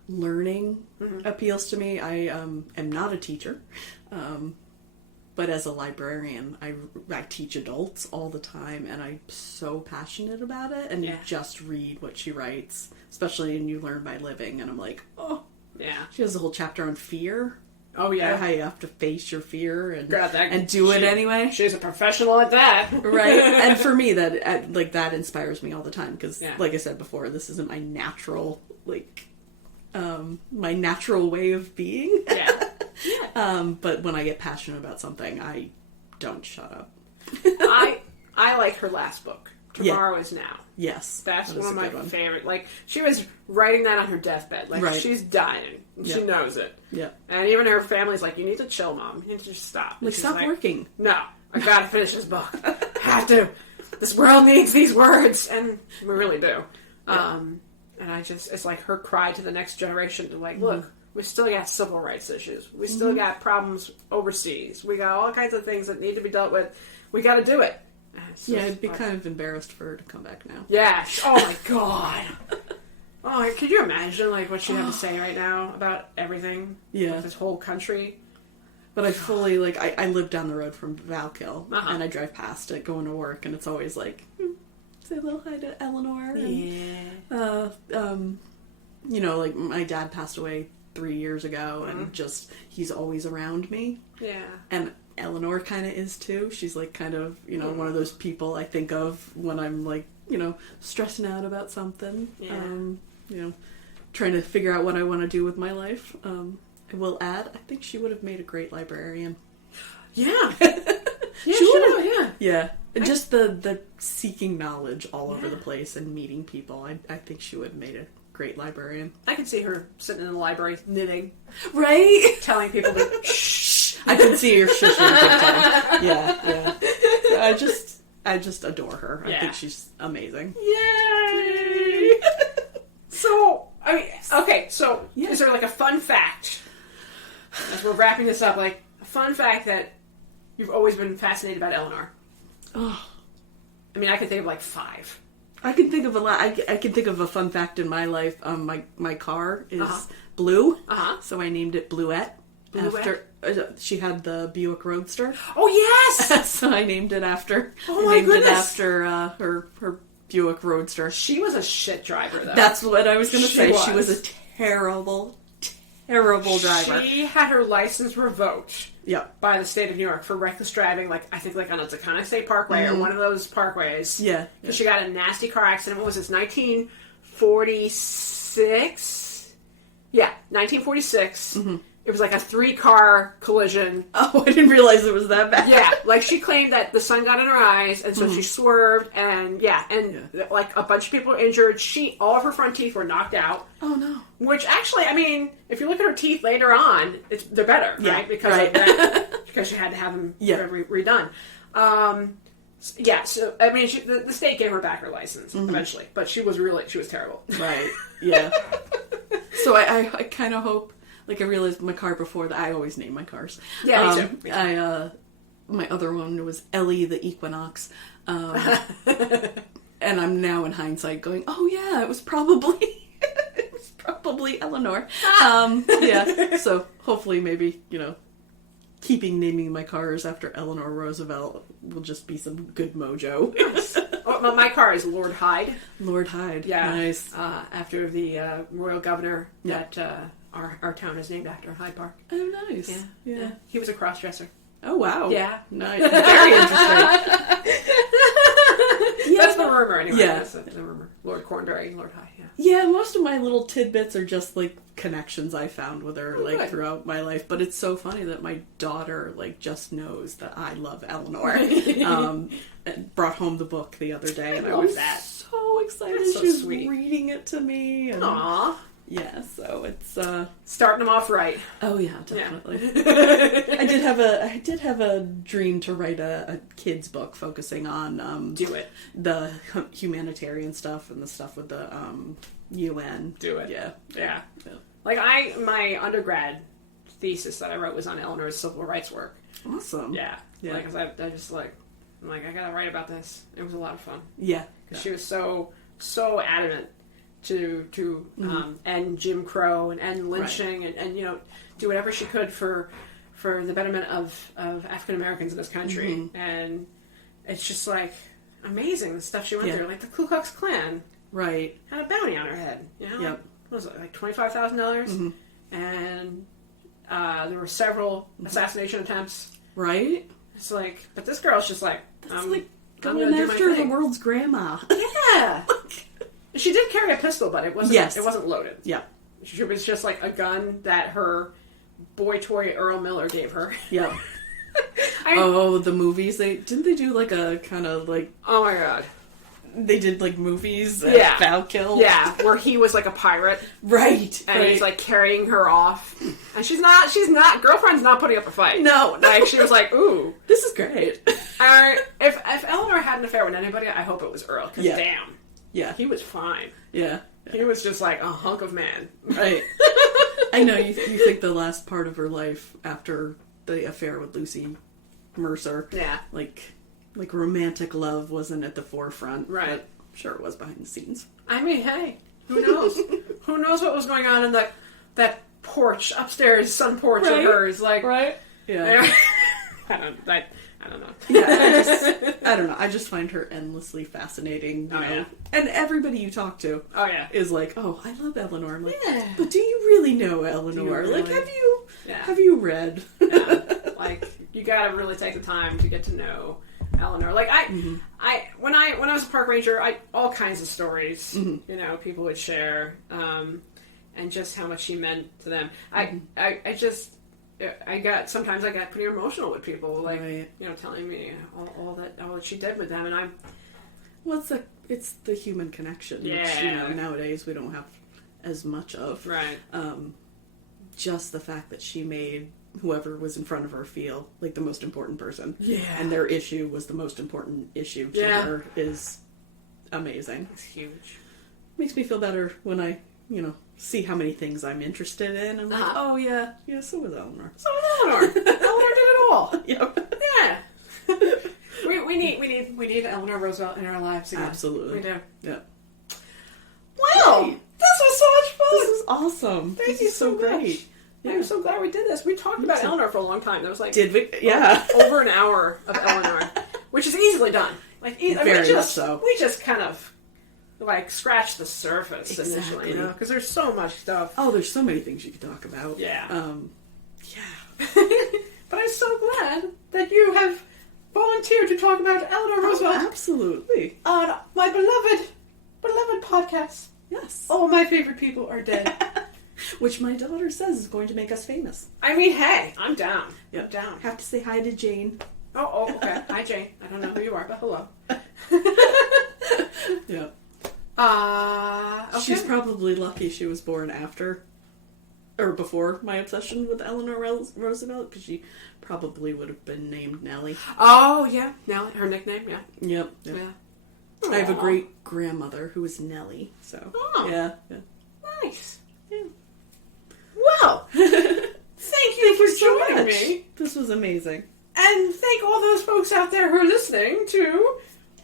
learning appeals to me. I am not a teacher, but as a librarian, I teach adults all the time, and I'm so passionate about it. And you just read what she writes, especially and you learn by living. And I'm like, oh. Yeah. She has a whole chapter on fear. Oh, yeah. How you have to face your fear and God, do it anyway. She's a professional at that. Right. And for me, that inspires me all the time. Because, like I said before, this isn't my natural, my natural way of being. Yeah. But when I get passionate about something, I don't shut up. I like her last book. Tomorrow is Now. Yes. That's one of my favorite. She was writing that on her deathbave. She's dying. She knows it. Yeah. And even her family's like, you need to chill, Mom. You need to just stop. Stop working. No. I gotta finish this book. Have to. This world needs these words. And we really do. Yeah. And it's like her cry to the next generation to look, we still got civil rights issues. We still got problems overseas. We got all kinds of things that need to be dealt with. We gotta do it. I'd be kind of embarrassed for her to come back now. Yeah. Oh my God. Oh, could you imagine what she had to say right now about everything? Yeah. With this whole country. But I fully, like, I live down the road from Valkill, Uh-huh. and I drive past it going to work, and it's always like, say a little hi to Eleanor. And, you know, like, my dad passed away 3 years ago, and just, he's always around me. Yeah. And Eleanor kind of is too. She's like kind of, you know, one of those people I think of when I'm like, you know, stressing out about something. Yeah. You know, trying to figure out what I want to do with my life. I will add, I think she would have made a great librarian. Yeah. She she would would, yeah. Yeah. And just the seeking knowledge all over the place and meeting people. I think she would have made a great librarian. I could see her sitting in the library knitting, Right? telling people to shh. I can see her shushing big time. Yeah. I just adore her. I think she's amazing. Yay! So, I mean, okay, so is there like a fun fact, as we're wrapping this up, like a fun fact that you've always been fascinated about Eleanor? Oh. I mean, I can think of like 5. I can think of a lot. I can think of a fun fact in my life. My car is blue, so I named it Bluette. After she had the Buick Roadster. Oh yes! So I named it after. Oh my named goodness! it after her Buick Roadster. She was a shit driver, though. That's what I was going to say. She was a terrible driver. She had her license revoked. Yep. By the state of New York for reckless driving, like I think like on a Taconic State Parkway or one of those parkways. Yeah. Because she got in a nasty car accident. What was this? 1946. Yeah, 1946. It was like a 3-car collision. Oh, I didn't realize it was that bad. Yeah, like she claimed that the sun got in her eyes, and so she swerved, and like a bunch of people were injured. All of her front teeth were knocked out. Oh no. Which actually, I mean, if you look at her teeth later on, they're better, right? Because of that, because she had to have them redone. So I mean, the state gave her back her license eventually, but she was terrible. Right. Yeah. So I kind of hope. Like, I realized my car before that, I always name my cars. Yeah, me too. My other one was Ellie the Equinox. And I'm now in hindsight going, oh yeah, it was probably Eleanor. Yeah, so hopefully maybe, you know, keeping naming my cars after Eleanor Roosevelt will just be some good mojo. Well, my car is Lord Hyde. Lord Hyde. Yeah. Nice. After the royal governor that... Our town is named after Hyde Park. Oh, nice. Yeah. He was a cross-dresser. Oh, wow. Yeah. Nice. Very interesting. That's the rumor, anyway. Yeah. That's the rumor. Lord Cornbury, Lord Hyde, yeah. Yeah, most of my little tidbits are just, like, connections I found with her, like, throughout my life. But it's so funny that my daughter, like, just knows that I love Eleanor. And brought home the book the other day, and I was so excited. That's so she was sweet. reading it to me. And Aww. yeah, so it's starting them off right. Oh yeah, definitely. Yeah. I did have a dream to write a kids book focusing on the humanitarian stuff and the stuff with the UN. Do it. Yeah. Like my undergrad thesis that I wrote was on Eleanor's civil rights work. Awesome. Yeah. Like, 'cause I just like I'm like I gotta write about this. It was a lot of fun. Yeah. Because she was so adamant to end Jim Crow and end lynching and you know do whatever she could for the betterment of African Americans in this country, and it's just like amazing the stuff she went through. Like the Ku Klux Klan had a bounty on her head, you know. What was it, like $25,000? And there were several assassination attempts. Right. It's like, but this girl's just like, like going after the world's grandma. Yeah. She did carry a pistol, but it wasn't. It wasn't loaded. Yeah, it was just like a gun that her boy toy Earl Miller gave her. Yeah. The movies. Didn't they do like a kind of like? Oh my god. They did like movies. Valkill. Yeah, where he was like a pirate. Right. And he's like carrying her off, and she's not. Girlfriend's not putting up a fight. No. Like she was like, "Ooh, this is great." If Eleanor had an affair with anybody, I hope it was Earl. Because damn. Yeah. He was fine. Yeah. He was just like a hunk of man. Right. I know, you think the last part of her life after the affair with Lucy Mercer. Yeah. Like romantic love wasn't at the forefront. Right. But I'm sure it was behind the scenes. I mean, hey, who knows? Who knows what was going on in that porch, upstairs sun porch of hers. Like, Yeah. I don't know. Yeah, I don't know. I just find her endlessly fascinating. You know? Yeah. And everybody you talk to Oh yeah. is like, oh, I love Eleanor. I'm like, Yeah. but do you really know Eleanor? really? Like, Yeah. have you read? Yeah. Like, you gotta really take the time to get to know Eleanor. Like when I was a park ranger, all kinds of stories. You know, people would share, and just how much she meant to them. Sometimes I got pretty emotional with people, like, Right. you know, telling me all that she did with them, and Well, it's the human connection, which, you know, nowadays we don't have as much of. right. Just the fact that she made whoever was in front of her feel like the most important person. Yeah. And their issue was the most important issue to her is amazing. It's huge. Makes me feel better when I, you know, see how many things I'm interested in. I'm like, oh yeah, so was Eleanor. So Eleanor. Eleanor did it all. Yep. Yeah. we need Eleanor Roosevelt in our lives again. Absolutely. We do. Yeah. Well, Great. this was so much fun. This is awesome. Thank this you is so so great. much. Yeah. I'm so glad we did this. We talked about Eleanor for a long time. That was like Did we? Yeah. over an hour of Eleanor, which is easily done. Like Very much so. We just kind of like scratched the surface initially, Exactly. you know, because there's so much stuff. Oh, there's so many things you could talk about. Yeah. Yeah. But I'm so glad that you have volunteered to talk about Eleanor Roosevelt Absolutely. on my beloved podcast. Yes. All my favorite people are dead. Which my daughter says is going to make us famous. I mean, hey, I'm down. Yep. I'm down. Have to say hi to Jane. Oh, okay. Hi, Jane. I don't know who you are, but hello. Yeah. Okay. She's probably lucky she was born after or before my obsession with Eleanor Roosevelt, because she probably would have been named Nellie. Oh, yeah. Nellie, her nickname, yeah. Yep. Yeah. I have a Aw. great grandmother who was Nellie, so Oh. yeah. Nice. Yeah. Well, thank you for joining me. This was amazing. And thank all those folks out there who are listening to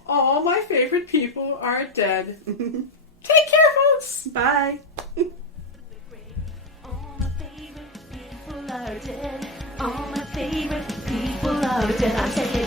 All My Favorite People Are Dead. Take care, folks. Bye. All my favorite people are dead. All my favorite people are dead. I'm saying